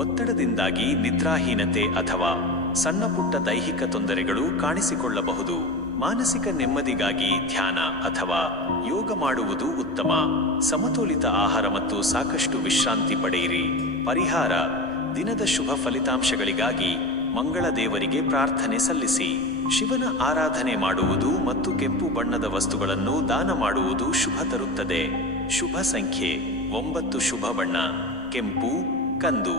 ಒತ್ತಡದಿಂದಾಗಿ ನಿದ್ರಾಹೀನತೆ ಅಥವಾ ಸಣ್ಣಪುಟ್ಟ ದೈಹಿಕ ತೊಂದರೆಗಳು ಕಾಣಿಸಿಕೊಳ್ಳಬಹುದು. ಮಾನಸಿಕ ನೆಮ್ಮದಿಗಾಗಿ ಧ್ಯಾನ ಅಥವಾ ಯೋಗ ಮಾಡುವುದು ಉತ್ತಮ. ಸಮತೋಲಿತ ಆಹಾರ ಮತ್ತು ಸಾಕಷ್ಟು ವಿಶ್ರಾಂತಿ ಪಡೆಯಿರಿ. ಪರಿಹಾರ: ದಿನದ ಶುಭ ಫಲಿತಾಂಶಗಳಿಗಾಗಿ ಮಂಗಳ ದೇವರಿಗೆ ಪ್ರಾರ್ಥನೆ ಸಲ್ಲಿಸಿ. ಶಿವನ ಆರಾಧನೆ ಮಾಡುವುದು ಮತ್ತು ಕೆಂಪು ಬಣ್ಣದ ವಸ್ತುಗಳನ್ನು ದಾನ ಮಾಡುವುದು ಶುಭ ತರುತ್ತದೆ. ಶುಭ ಸಂಖ್ಯೆ 9. ಶುಭ ಬಣ್ಣ ಕೆಂಪು, ಕಂದು.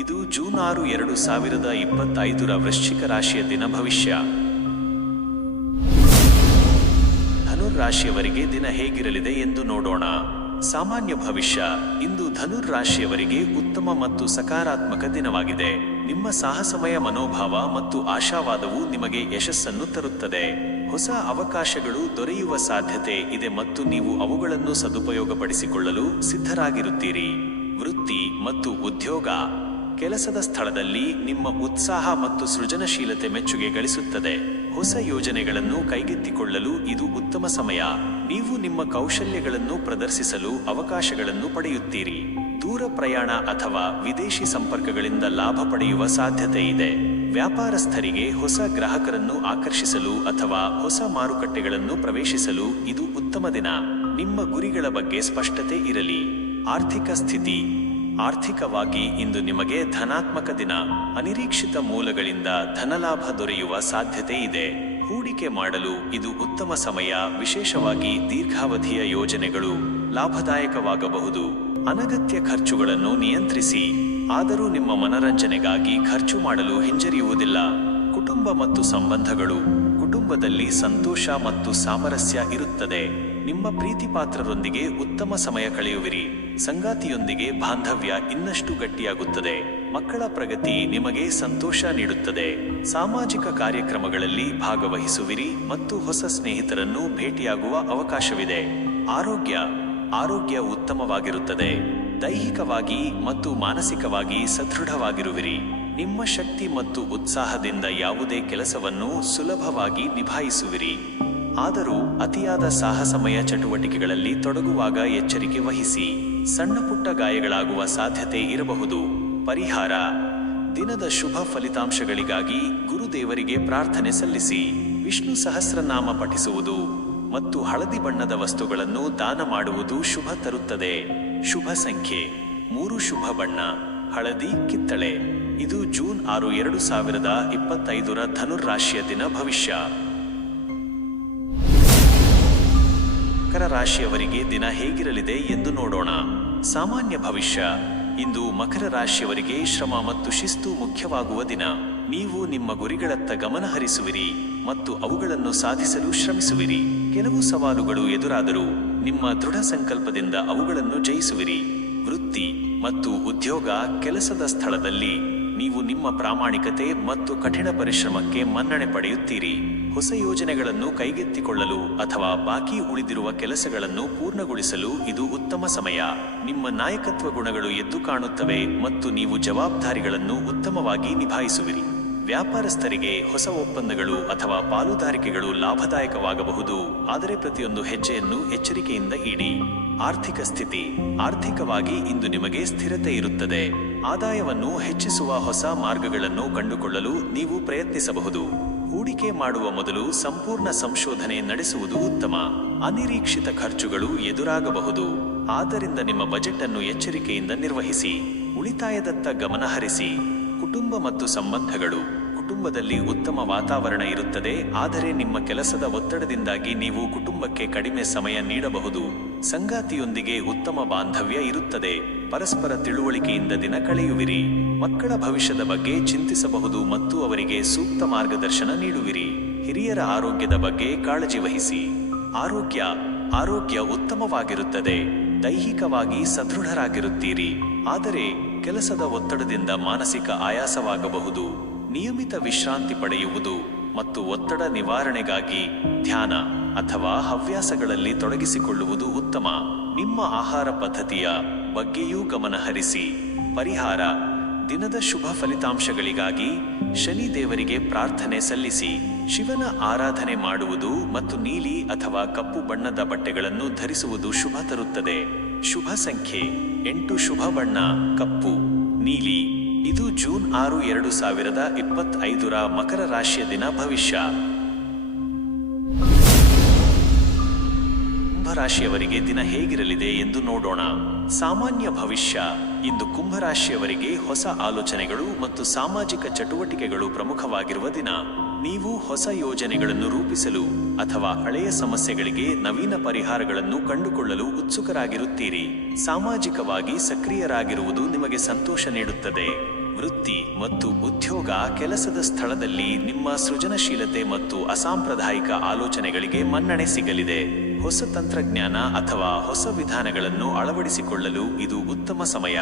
ಇದು ಜೂನ್ 6, 2025 ವೃಶ್ಚಿಕ ರಾಶಿಯ ದಿನ ಭವಿಷ್ಯ. ಧನುರ್ ರಾಶಿಯವರಿಗೆ ದಿನ ಹೇಗಿರಲಿದೆ ಎಂದು ನೋಡೋಣ. ಸಾಮಾನ್ಯ ಭವಿಷ್ಯ. ಇಂದು ಧನುರ್ ರಾಶಿಯವರಿಗೆ ಉತ್ತಮ ಮತ್ತು ಸಕಾರಾತ್ಮಕ ದಿನವಾಗಿದೆ. ನಿಮ್ಮ ಸಾಹಸಮಯ ಮನೋಭಾವ ಮತ್ತು ಆಶಾವಾದವು ನಿಮಗೆ ಯಶಸ್ಸನ್ನು ತರುತ್ತದೆ. ಹೊಸ ಅವಕಾಶಗಳು ದೊರೆಯುವ ಸಾಧ್ಯತೆ ಇದೆ ಮತ್ತು ನೀವು ಅವುಗಳನ್ನು ಸದುಪಯೋಗಪಡಿಸಿಕೊಳ್ಳಲು ಸಿದ್ಧರಾಗಿರುತ್ತೀರಿ. ವೃತ್ತಿ ಮತ್ತು ಉದ್ಯೋಗ. ಕೆಲಸದ ಸ್ಥಳದಲ್ಲಿ ನಿಮ್ಮ ಉತ್ಸಾಹ ಮತ್ತು ಸೃಜನಶೀಲತೆ ಮೆಚ್ಚುಗೆ ಗಳಿಸುತ್ತದೆ. ಹೊಸ ಯೋಜನೆಗಳನ್ನು ಕೈಗೆತ್ತಿಕೊಳ್ಳಲು ಇದು ಉತ್ತಮ ಸಮಯ. ನೀವು ನಿಮ್ಮ ಕೌಶಲ್ಯಗಳನ್ನು ಪ್ರದರ್ಶಿಸಲು ಅವಕಾಶಗಳನ್ನು ಪಡೆಯುತ್ತೀರಿ. ದೂರ ಪ್ರಯಾಣ ಅಥವಾ ವಿದೇಶಿ ಸಂಪರ್ಕಗಳಿಂದ ಲಾಭ ಪಡೆಯುವ ಸಾಧ್ಯತೆ ಇದೆ. ವ್ಯಾಪಾರಸ್ಥರಿಗೆ ಹೊಸ ಗ್ರಾಹಕರನ್ನು ಆಕರ್ಷಿಸಲು ಅಥವಾ ಹೊಸ ಮಾರುಕಟ್ಟೆಗಳನ್ನು ಪ್ರವೇಶಿಸಲು ಇದು ಉತ್ತಮ ದಿನ. ನಿಮ್ಮ ಗುರಿಗಳ ಬಗ್ಗೆ ಸ್ಪಷ್ಟತೆ ಇರಲಿ. ಆರ್ಥಿಕ ಸ್ಥಿತಿ. ಆರ್ಥಿಕವಾಗಿ ಇಂದು ನಿಮಗೆ ಧನಾತ್ಮಕ ದಿನ. ಅನಿರೀಕ್ಷಿತ ಮೂಲಗಳಿಂದ ಧನಲಾಭ ದೊರೆಯುವ ಸಾಧ್ಯತೆ ಇದೆ. ಹೂಡಿಕೆ ಮಾಡಲು ಇದು ಉತ್ತಮ ಸಮಯ, ವಿಶೇಷವಾಗಿ ದೀರ್ಘಾವಧಿಯ ಯೋಜನೆಗಳು ಲಾಭದಾಯಕವಾಗಬಹುದು. ಅನಗತ್ಯ ಖರ್ಚುಗಳನ್ನು ನಿಯಂತ್ರಿಸಿ, ಆದರೂ ನಿಮ್ಮ ಮನರಂಜನೆಗಾಗಿ ಖರ್ಚು ಮಾಡಲು ಹಿಂಜರಿಯುವುದಿಲ್ಲ. ಕುಟುಂಬ ಮತ್ತು ಸಂಬಂಧಗಳು. ಕುಟುಂಬದಲ್ಲಿ ಸಂತೋಷ ಮತ್ತು ಸಾಮರಸ್ಯ ಇರುತ್ತದೆ. ನಿಮ್ಮ ಪ್ರೀತಿಪಾತ್ರರೊಂದಿಗೆ ಉತ್ತಮ ಸಮಯ ಕಳೆಯುವಿರಿ. ಸಂಗಾತಿಯೊಂದಿಗೆ ಬಾಂಧವ್ಯ ಇನ್ನಷ್ಟು ಗಟ್ಟಿಯಾಗುತ್ತದೆ. ಮಕ್ಕಳ ಪ್ರಗತಿ ನಿಮಗೆ ಸಂತೋಷ ನೀಡುತ್ತದೆ. ಸಾಮಾಜಿಕ ಕಾರ್ಯಕ್ರಮಗಳಲ್ಲಿ ಭಾಗವಹಿಸುವಿರಿ ಮತ್ತು ಹೊಸ ಸ್ನೇಹಿತರನ್ನು ಭೇಟಿಯಾಗುವ ಅವಕಾಶವಿದೆ. ಆರೋಗ್ಯ ಉತ್ತಮವಾಗಿರುತ್ತದೆ. ದೈಹಿಕವಾಗಿ ಮತ್ತು ಮಾನಸಿಕವಾಗಿ ಸದೃಢವಾಗಿರುವಿರಿ. ನಿಮ್ಮ ಶಕ್ತಿ ಮತ್ತು ಉತ್ಸಾಹದಿಂದ ಯಾವುದೇ ಕೆಲಸವನ್ನು ಸುಲಭವಾಗಿ ನಿಭಾಯಿಸುವಿರಿ. ಆದರೂ ಅತಿಯಾದ ಸಾಹಸಮಯ ಚಟುವಟಿಕೆಗಳಲ್ಲಿ ತೊಡಗುವಾಗ ಎಚ್ಚರಿಕೆ ವಹಿಸಿ. ಸಣ್ಣ ಪುಟ್ಟ ಗಾಯಗಳಾಗುವ ಸಾಧ್ಯತೆ ಇರಬಹುದು. ಪರಿಹಾರ. ದಿನದ ಶುಭ ಫಲಿತಾಂಶಗಳಿಗಾಗಿ ಗುರುದೇವರಿಗೆ ಪ್ರಾರ್ಥನೆ ಸಲ್ಲಿಸಿ. ವಿಷ್ಣು ಸಹಸ್ರನಾಮ ಪಠಿಸುವುದು ಮತ್ತು ಹಳದಿ ಬಣ್ಣದ ವಸ್ತುಗಳನ್ನು ದಾನ ಮಾಡುವುದು ಶುಭ ತರುತ್ತದೆ. ಶುಭ ಸಂಖ್ಯೆ 3. ಶುಭ ಬಣ್ಣ ಹಳದಿ, ಕಿತ್ತಳೆ. ಇದು ಜೂನ್ 6, 2025 ಧನುರಾಶಿಯ ದಿನ. ಭವಿಷ್ಯ. ಮಕರ ರಾಶಿಯವರಿಗೆ ದಿನ ಹೇಗಿರಲಿದೆ ಎಂದು ನೋಡೋಣ. ಸಾಮಾನ್ಯ ಭವಿಷ್ಯ. ಇಂದು ಮಕರ ರಾಶಿಯವರಿಗೆ ಶ್ರಮ ಮತ್ತು ಶಿಸ್ತು ಮುಖ್ಯವಾಗುವ ದಿನ. ನೀವು ನಿಮ್ಮ ಗುರಿಗಳತ್ತ ಗಮನ ಹರಿಸುವಿರಿ ಮತ್ತು ಅವುಗಳನ್ನು ಸಾಧಿಸಲು ಶ್ರಮಿಸುವಿರಿ. ಕೆಲವು ಸವಾಲುಗಳು ಎದುರಾದರೂ ನಿಮ್ಮ ದೃಢ ಸಂಕಲ್ಪದಿಂದ ಅವುಗಳನ್ನು ಜಯಿಸುವಿರಿ. ವೃತ್ತಿ ಮತ್ತು ಉದ್ಯೋಗ. ಕೆಲಸದ ಸ್ಥಳದಲ್ಲಿ ನೀವು ನಿಮ್ಮ ಪ್ರಾಮಾಣಿಕತೆ ಮತ್ತು ಕಠಿಣ ಪರಿಶ್ರಮಕ್ಕೆ ಮನ್ನಣೆ ಪಡೆಯುತ್ತೀರಿ. ಹೊಸ ಯೋಜನೆಗಳನ್ನು ಕೈಗೆತ್ತಿಕೊಳ್ಳಲು ಅಥವಾ ಬಾಕಿ ಉಳಿದಿರುವ ಕೆಲಸಗಳನ್ನು ಪೂರ್ಣಗೊಳಿಸಲು ಇದು ಉತ್ತಮ ಸಮಯ. ನಿಮ್ಮ ನಾಯಕತ್ವ ಗುಣಗಳು ಎದ್ದು ಕಾಣುತ್ತವೆ ಮತ್ತು ನೀವು ಜವಾಬ್ದಾರಿಗಳನ್ನು ಉತ್ತಮವಾಗಿ ನಿಭಾಯಿಸುವಿರಿ. ವ್ಯಾಪಾರಸ್ಥರಿಗೆ ಹೊಸ ಒಪ್ಪಂದಗಳು ಅಥವಾ ಪಾಲುದಾರಿಕೆಗಳು ಲಾಭದಾಯಕವಾಗಬಹುದು, ಆದರೆ ಪ್ರತಿಯೊಂದು ಹೆಜ್ಜೆಯನ್ನು ಎಚ್ಚರಿಕೆಯಿಂದ ಇಡಿ. ಆರ್ಥಿಕ ಸ್ಥಿತಿ. ಆರ್ಥಿಕವಾಗಿ ಇಂದು ನಿಮಗೆ ಸ್ಥಿರತೆ ಇರುತ್ತದೆ. ಆದಾಯವನ್ನು ಹೆಚ್ಚಿಸುವ ಹೊಸ ಮಾರ್ಗಗಳನ್ನು ಕಂಡುಕೊಳ್ಳಲು ನೀವು ಪ್ರಯತ್ನಿಸಬಹುದು. ಹೂಡಿಕೆ ಮಾಡುವ ಮೊದಲು ಸಂಪೂರ್ಣ ಸಂಶೋಧನೆ ನಡೆಸುವುದು ಉತ್ತಮ. ಅನಿರೀಕ್ಷಿತ ಖರ್ಚುಗಳು ಎದುರಾಗಬಹುದು, ಆದ್ದರಿಂದ ನಿಮ್ಮ ಬಜೆಟ್ ಅನ್ನು ಎಚ್ಚರಿಕೆಯಿಂದ ನಿರ್ವಹಿಸಿ. ಉಳಿತಾಯದತ್ತ ಗಮನ ಹರಿಸಿ. ಕುಟುಂಬ ಮತ್ತು ಸಂಬಂಧಗಳು. ಕುಟುಂಬದಲ್ಲಿ ಉತ್ತಮ ವಾತಾವರಣ ಇರುತ್ತದೆ, ಆದರೆ ನಿಮ್ಮ ಕೆಲಸದ ಒತ್ತಡದಿಂದಾಗಿ ನೀವು ಕುಟುಂಬಕ್ಕೆ ಕಡಿಮೆ ಸಮಯ ನೀಡಬಹುದು. ಸಂಗಾತಿಯೊಂದಿಗೆ ಉತ್ತಮ ಬಾಂಧವ್ಯ ಇರುತ್ತದೆ. ಪರಸ್ಪರ ತಿಳುವಳಿಕೆಯಿಂದ ದಿನ ಕಳೆಯುವಿರಿ. ಮಕ್ಕಳ ಭವಿಷ್ಯದ ಬಗ್ಗೆ ಚಿಂತಿಸಬಹುದು ಮತ್ತು ಅವರಿಗೆ ಸೂಕ್ತ ಮಾರ್ಗದರ್ಶನ ನೀಡುವಿರಿ. ಹಿರಿಯರ ಆರೋಗ್ಯದ ಬಗ್ಗೆ ಕಾಳಜಿ ವಹಿಸಿ. ಆರೋಗ್ಯ ಉತ್ತಮವಾಗಿರುತ್ತದೆ. ದೈಹಿಕವಾಗಿ ಸದೃಢರಾಗಿರುತ್ತೀರಿ, ಆದರೆ ಕೆಲಸದ ಒತ್ತಡದಿಂದ ಮಾನಸಿಕ ಆಯಾಸವಾಗಬಹುದು. ನಿಯಮಿತ ವಿಶ್ರಾಂತಿ ಪಡೆಯುವುದು ಮತ್ತು ಒತ್ತಡ ನಿವಾರಣೆಗಾಗಿ ಧ್ಯಾನ ಅಥವಾ ಹವ್ಯಾಸಗಳಲ್ಲಿ ತೊಡಗಿಸಿಕೊಳ್ಳುವುದು ಉತ್ತಮ. ನಿಮ್ಮ ಆಹಾರ ಪದ್ಧತಿಯ ಬಗ್ಗೆಯೂ ಗಮನ ಹರಿಸಿ. ಪರಿಹಾರ. ದಿನದ ಶುಭ ಫಲಿತಾಂಶಗಳಿಗಾಗಿ ಶನಿ ದೇವರಿಗೆ ಪ್ರಾರ್ಥನೆ ಸಲ್ಲಿಸಿ. ಶಿವನ ಆರಾಧನೆ ಮಾಡುವುದು ಮತ್ತು ನೀಲಿ ಅಥವಾ ಕಪ್ಪು ಬಣ್ಣದ ಬಟ್ಟೆಗಳನ್ನು ಧರಿಸುವುದು ಶುಭ ತರುತ್ತದೆ. ಶುಭ ಸಂಖ್ಯೆ 8. ಶುಭ ಬಣ್ಣ ಕಪ್ಪು, ನೀಲಿ. ಇದು ಜೂನ್ 6, 2025 ಮಕರ ರಾಶಿಯ ದಿನ. ಭವಿಷ್ಯ. ಕುಂಭರಾಶಿಯವರಿಗೆ ದಿನ ಹೇಗಿರಲಿದೆ ಎಂದು ನೋಡೋಣ. ಸಾಮಾನ್ಯ ಭವಿಷ್ಯ. ಇಂದು ಕುಂಭರಾಶಿಯವರಿಗೆ ಹೊಸ ಆಲೋಚನೆಗಳು ಮತ್ತು ಸಾಮಾಜಿಕ ಚಟುವಟಿಕೆಗಳು ಪ್ರಮುಖವಾಗಿರುವ ದಿನ. ನೀವು ಹೊಸ ಯೋಜನೆಗಳನ್ನು ರೂಪಿಸಲು ಅಥವಾ ಹಳೆಯ ಸಮಸ್ಯೆಗಳಿಗೆ ನವೀನ ಪರಿಹಾರಗಳನ್ನು ಕಂಡುಕೊಳ್ಳಲು ಉತ್ಸುಕರಾಗಿರುತ್ತೀರಿ. ಸಾಮಾಜಿಕವಾಗಿ ಸಕ್ರಿಯರಾಗಿರುವುದು ನಿಮಗೆ ಸಂತೋಷ ನೀಡುತ್ತದೆ. ವೃತ್ತಿ ಮತ್ತು ಉದ್ಯೋಗ. ಕೆಲಸದ ಸ್ಥಳದಲ್ಲಿ ನಿಮ್ಮ ಸೃಜನಶೀಲತೆ ಮತ್ತು ಅಸಾಂಪ್ರದಾಯಿಕ ಆಲೋಚನೆಗಳಿಗೆ ಮನ್ನಣೆ ಸಿಗಲಿದೆ. ಹೊಸ ತಂತ್ರಜ್ಞಾನ ಅಥವಾ ಹೊಸ ವಿಧಾನಗಳನ್ನು ಅಳವಡಿಸಿಕೊಳ್ಳಲು ಇದು ಉತ್ತಮ ಸಮಯ.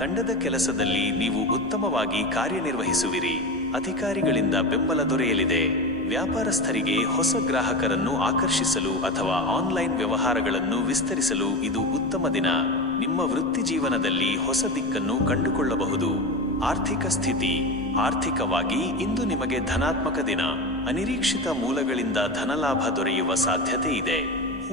ತಂಡದ ಕೆಲಸದಲ್ಲಿ ನೀವು ಉತ್ತಮವಾಗಿ ಕಾರ್ಯನಿರ್ವಹಿಸುವಿರಿ. ಅಧಿಕಾರಿಗಳಿಂದ ಬೆಂಬಲ ದೊರೆಯಲಿದೆ. ವ್ಯಾಪಾರಸ್ಥರಿಗೆ ಹೊಸ ಗ್ರಾಹಕರನ್ನು ಆಕರ್ಷಿಸಲು ಅಥವಾ ಆನ್ಲೈನ್ ವ್ಯವಹಾರಗಳನ್ನು ವಿಸ್ತರಿಸಲು ಇದು ಉತ್ತಮ ದಿನ. ನಿಮ್ಮ ವೃತ್ತಿ ಜೀವನದಲ್ಲಿ ಹೊಸ ದಿಕ್ಕನ್ನು ಕಂಡುಕೊಳ್ಳಬಹುದು. ಆರ್ಥಿಕ ಸ್ಥಿತಿ. ಆರ್ಥಿಕವಾಗಿ ಇಂದು ನಿಮಗೆ ಧನಾತ್ಮಕ ದಿನ. ಅನಿರೀಕ್ಷಿತ ಮೂಲಗಳಿಂದ ಧನಲಾಭ ದೊರೆಯುವ ಸಾಧ್ಯತೆ ಇದೆ.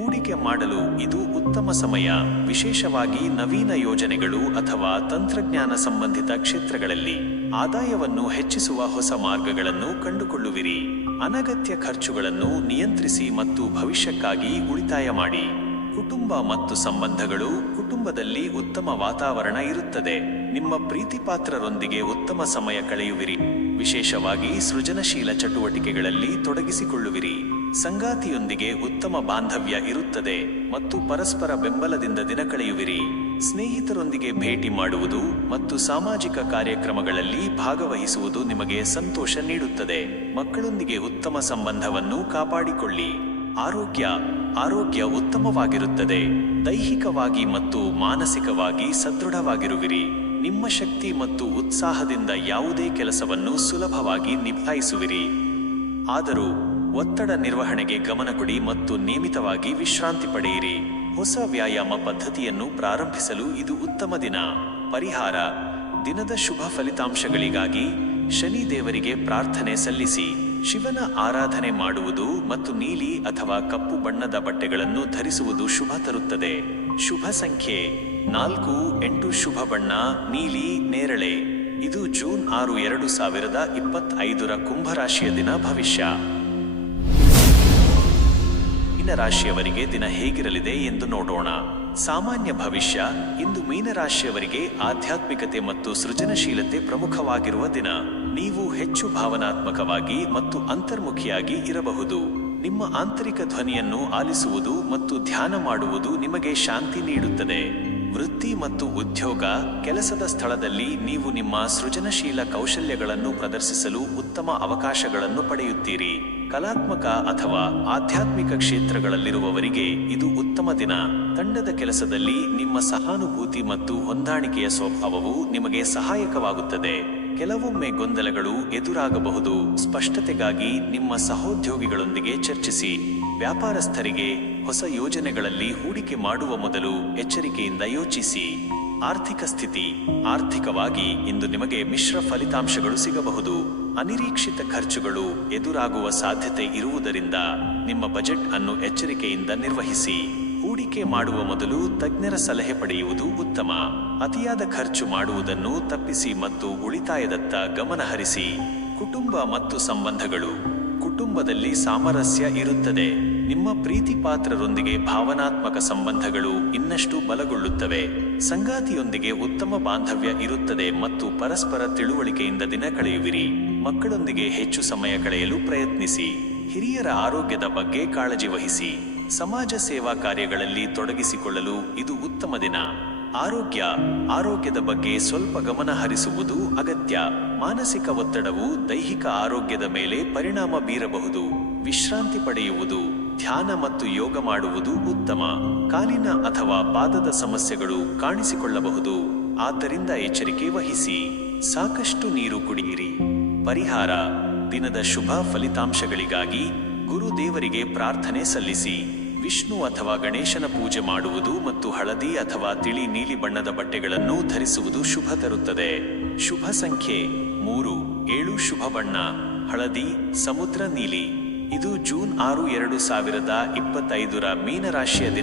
ಹೂಡಿಕೆ ಮಾಡಲು ಇದು ಉತ್ತಮ ಸಮಯ, ವಿಶೇಷವಾಗಿ ನವೀನ ಯೋಜನೆಗಳು ಅಥವಾ ತಂತ್ರಜ್ಞಾನ ಸಂಬಂಧಿತ ಕ್ಷೇತ್ರಗಳಲ್ಲಿ. ಆದಾಯವನ್ನು ಹೆಚ್ಚಿಸುವ ಹೊಸ ಮಾರ್ಗಗಳನ್ನು ಕಂಡುಕೊಳ್ಳುವಿರಿ. ಅನಗತ್ಯ ಖರ್ಚುಗಳನ್ನು ನಿಯಂತ್ರಿಸಿ ಮತ್ತು ಭವಿಷ್ಯಕ್ಕಾಗಿ ಉಳಿತಾಯ ಮಾಡಿ. ಕುಟುಂಬ ಮತ್ತು ಸಂಬಂಧಗಳು. ಕುಟುಂಬದಲ್ಲಿ ಉತ್ತಮ ವಾತಾವರಣ ಇರುತ್ತದೆ. ನಿಮ್ಮ ಪ್ರೀತಿಪಾತ್ರರೊಂದಿಗೆ ಉತ್ತಮ ಸಮಯ ಕಳೆಯುವಿರಿ, ವಿಶೇಷವಾಗಿ ಸೃಜನಶೀಲ ಚಟುವಟಿಕೆಗಳಲ್ಲಿ ತೊಡಗಿಸಿಕೊಳ್ಳುವಿರಿ. ಸಂಗಾತಿಯೊಂದಿಗೆ ಉತ್ತಮ ಬಾಂಧವ್ಯ ಇರುತ್ತದೆ ಮತ್ತು ಪರಸ್ಪರ ಬೆಂಬಲದಿಂದ ದಿನ ಕಳೆಯುವಿರಿ. ಸ್ನೇಹಿತರೊಂದಿಗೆ ಭೇಟಿ ಮಾಡುವುದು ಮತ್ತು ಸಾಮಾಜಿಕ ಕಾರ್ಯಕ್ರಮಗಳಲ್ಲಿ ಭಾಗವಹಿಸುವುದು ನಿಮಗೆ ಸಂತೋಷ ನೀಡುತ್ತದೆ. ಮಕ್ಕಳೊಂದಿಗೆ ಉತ್ತಮ ಸಂಬಂಧವನ್ನು ಕಾಪಾಡಿಕೊಳ್ಳಿ. ಆರೋಗ್ಯ ಉತ್ತಮವಾಗಿರುತ್ತದೆ. ದೈಹಿಕವಾಗಿ ಮತ್ತು ಮಾನಸಿಕವಾಗಿ ಸದೃಢವಾಗಿರುವಿರಿ. ನಿಮ್ಮ ಶಕ್ತಿ ಮತ್ತು ಉತ್ಸಾಹದಿಂದ ಯಾವುದೇ ಕೆಲಸವನ್ನು ಸುಲಭವಾಗಿ ನಿಭಾಯಿಸುವಿರಿ. ಆದರೂ ಒತ್ತಡ ನಿರ್ವಹಣೆಗೆ ಗಮನ ಕೊಡಿ ಮತ್ತು ನಿಯಮಿತವಾಗಿ ವಿಶ್ರಾಂತಿ ಪಡೆಯಿರಿ. ಹೊಸ ವ್ಯಾಯಾಮ ಪದ್ಧತಿಯನ್ನು ಪ್ರಾರಂಭಿಸಲು ಇದು ಉತ್ತಮ ದಿನ. ಪರಿಹಾರ: ದಿನದ ಶುಭ ಫಲಿತಾಂಶಗಳಿಗಾಗಿ ಶನಿ ದೇವರಿಗೆ ಪ್ರಾರ್ಥನೆ ಸಲ್ಲಿಸಿ. ಶಿವನ ಆರಾಧನೆ ಮಾಡುವುದು ಮತ್ತು ನೀಲಿ ಅಥವಾ ಕಪ್ಪು ಬಣ್ಣದ ಬಟ್ಟೆಗಳನ್ನು ಧರಿಸುವುದು ಶುಭ ತರುತ್ತದೆ. ಶುಭ ಸಂಖ್ಯೆ 4, 8. ಶುಭ ಬಣ್ಣ ನೀಲಿ, ನೇರಳೆ. ಇದು ಜೂನ್ 6, 2025 ಕುಂಭರಾಶಿಯ ದಿನ. ಭವಿಷ್ಯ: ಮೀನರಾಶಿಯವರಿಗೆ ದಿನ ಹೇಗಿರಲಿದೆ ಎಂದು ನೋಡೋಣ. ಸಾಮಾನ್ಯ ಭವಿಷ್ಯ: ಇಂದು ಮೀನರಾಶಿಯವರಿಗೆ ಆಧ್ಯಾತ್ಮಿಕತೆ ಮತ್ತು ಸೃಜನಶೀಲತೆ ಪ್ರಮುಖವಾಗಿರುವ ದಿನ. ನೀವು ಹೆಚ್ಚು ಭಾವನಾತ್ಮಕವಾಗಿ ಮತ್ತು ಅಂತರ್ಮುಖಿಯಾಗಿ ಇರಬಹುದು. ನಿಮ್ಮ ಆಂತರಿಕ ಧ್ವನಿಯನ್ನು ಆಲಿಸುವುದು ಮತ್ತು ಧ್ಯಾನ ಮಾಡುವುದು ನಿಮಗೆ ಶಾಂತಿ ನೀಡುತ್ತದೆ. ವೃತ್ತಿ ಮತ್ತು ಉದ್ಯೋಗ: ಕೆಲಸದ ಸ್ಥಳದಲ್ಲಿ ನೀವು ನಿಮ್ಮ ಸೃಜನಶೀಲ ಕೌಶಲ್ಯಗಳನ್ನು ಪ್ರದರ್ಶಿಸಲು ಉತ್ತಮ ಅವಕಾಶಗಳನ್ನು ಪಡೆಯುತ್ತೀರಿ. ಕಲಾತ್ಮಕ ಅಥವಾ ಆಧ್ಯಾತ್ಮಿಕ ಕ್ಷೇತ್ರಗಳಲ್ಲಿರುವವರಿಗೆ ಇದು ಉತ್ತಮ ದಿನ. ತಂಡದ ಕೆಲಸದಲ್ಲಿ ನಿಮ್ಮ ಸಹಾನುಭೂತಿ ಮತ್ತು ಹೊಂದಾಣಿಕೆಯ ಸ್ವಭಾವವು ನಿಮಗೆ ಸಹಾಯಕವಾಗುತ್ತದೆ. ಕೆಲವೊಮ್ಮೆ ಗೊಂದಲಗಳು ಎದುರಾಗಬಹುದು. ಸ್ಪಷ್ಟತೆಗಾಗಿ ನಿಮ್ಮ ಸಹೋದ್ಯೋಗಿಗಳೊಂದಿಗೆ ಚರ್ಚಿಸಿ. ವ್ಯಾಪಾರಸ್ಥರಿಗೆ ಹೊಸ ಯೋಜನೆಗಳಲ್ಲಿ ಹೂಡಿಕೆ ಮಾಡುವ ಮೊದಲು ಎಚ್ಚರಿಕೆಯಿಂದ ಯೋಚಿಸಿ. ಆರ್ಥಿಕ ಸ್ಥಿತಿ: ಆರ್ಥಿಕವಾಗಿ ಇಂದು ನಿಮಗೆ ಮಿಶ್ರ ಫಲಿತಾಂಶಗಳು ಸಿಗಬಹುದು. ಅನಿರೀಕ್ಷಿತ ಖರ್ಚುಗಳು ಎದುರಾಗುವ ಸಾಧ್ಯತೆ ಇರುವುದರಿಂದ ನಿಮ್ಮ ಬಜೆಟ್ ಅನ್ನು ಎಚ್ಚರಿಕೆಯಿಂದ ನಿರ್ವಹಿಸಿ. ಹೂಡಿಕೆ ಮಾಡುವ ಮೊದಲು ತಜ್ಞರ ಸಲಹೆ ಪಡೆಯುವುದು ಉತ್ತಮ. ಅತಿಯಾದ ಖರ್ಚು ಮಾಡುವುದನ್ನು ತಪ್ಪಿಸಿ ಮತ್ತು ಉಳಿತಾಯದತ್ತ ಗಮನ ಹರಿಸಿ. ಕುಟುಂಬ ಮತ್ತು ಸಂಬಂಧಗಳು: ಕುಟುಂಬದಲ್ಲಿ ಸಾಮರಸ್ಯ ಇರುತ್ತದೆ. ನಿಮ್ಮ ಪ್ರೀತಿಪಾತ್ರರೊಂದಿಗೆ ಭಾವನಾತ್ಮಕ ಸಂಬಂಧಗಳು ಇನ್ನಷ್ಟು ಬಲಗೊಳ್ಳುತ್ತವೆ. ಸಂಗಾತಿಯೊಂದಿಗೆ ಉತ್ತಮ ಬಾಂಧವ್ಯ ಇರುತ್ತದೆ ಮತ್ತು ಪರಸ್ಪರ ತಿಳುವಳಿಕೆಯಿಂದ ದಿನ ಕಳೆಯುವಿರಿ. ಮಕ್ಕಳೊಂದಿಗೆ ಹೆಚ್ಚು ಸಮಯ ಕಳೆಯಲು ಪ್ರಯತ್ನಿಸಿ. ಹಿರಿಯರ ಆರೋಗ್ಯದ ಬಗ್ಗೆ ಕಾಳಜಿ ವಹಿಸಿ. ಸಮಾಜ ಸೇವಾ ಕಾರ್ಯಗಳಲ್ಲಿ ತೊಡಗಿಸಿಕೊಳ್ಳಲು ಇದು ಉತ್ತಮ ದಿನ. ಆರೋಗ್ಯದ ಬಗ್ಗೆ ಸ್ವಲ್ಪ ಗಮನ ಹರಿಸುವುದು ಅಗತ್ಯ. ಮಾನಸಿಕ ಒತ್ತಡವು ದೈಹಿಕ ಆರೋಗ್ಯದ ಮೇಲೆ ಪರಿಣಾಮ ಬೀರಬಹುದು. ವಿಶ್ರಾಂತಿ ಪಡೆಯುವುದು, ಧ್ಯಾನ ಮತ್ತು ಯೋಗ ಮಾಡುವುದು ಉತ್ತಮ. ಕಾಲಿನ ಅಥವಾ ಪಾದದ ಸಮಸ್ಯೆಗಳು ಕಾಣಿಸಿಕೊಳ್ಳಬಹುದು, ಆದ್ದರಿಂದ ಎಚ್ಚರಿಕೆ ವಹಿಸಿ. ಸಾಕಷ್ಟು ನೀರು ಕುಡಿಯಿರಿ. ಪರಿಹಾರ: ದಿನದ ಶುಭ ಫಲಿತಾಂಶಗಳಿಗಾಗಿ ಗುರುದೇವರಿಗೆ ಪ್ರಾರ್ಥನೆ ಸಲ್ಲಿಸಿ. ವಿಷ್ಣು ಅಥವಾ ಗಣೇಶನ ಪೂಜೆ ಮಾಡುವುದು ಮತ್ತು ಹಳದಿ ಅಥವಾ ತಿಳಿ ನೀಲಿ ಬಣ್ಣದ ಬಟ್ಟೆಗಳನ್ನು ಧರಿಸುವುದು ಶುಭ ತರುತ್ತದೆ. ಶುಭ ಸಂಖ್ಯೆ 3, 7. ಶುಭ ಬಣ್ಣ ಹಳದಿ, ಸಮುದ್ರ ನೀಲಿ. ಇದು ಜೂನ್ 6, 2025 ಮೀನರಾಶಿಯ ದಿನ.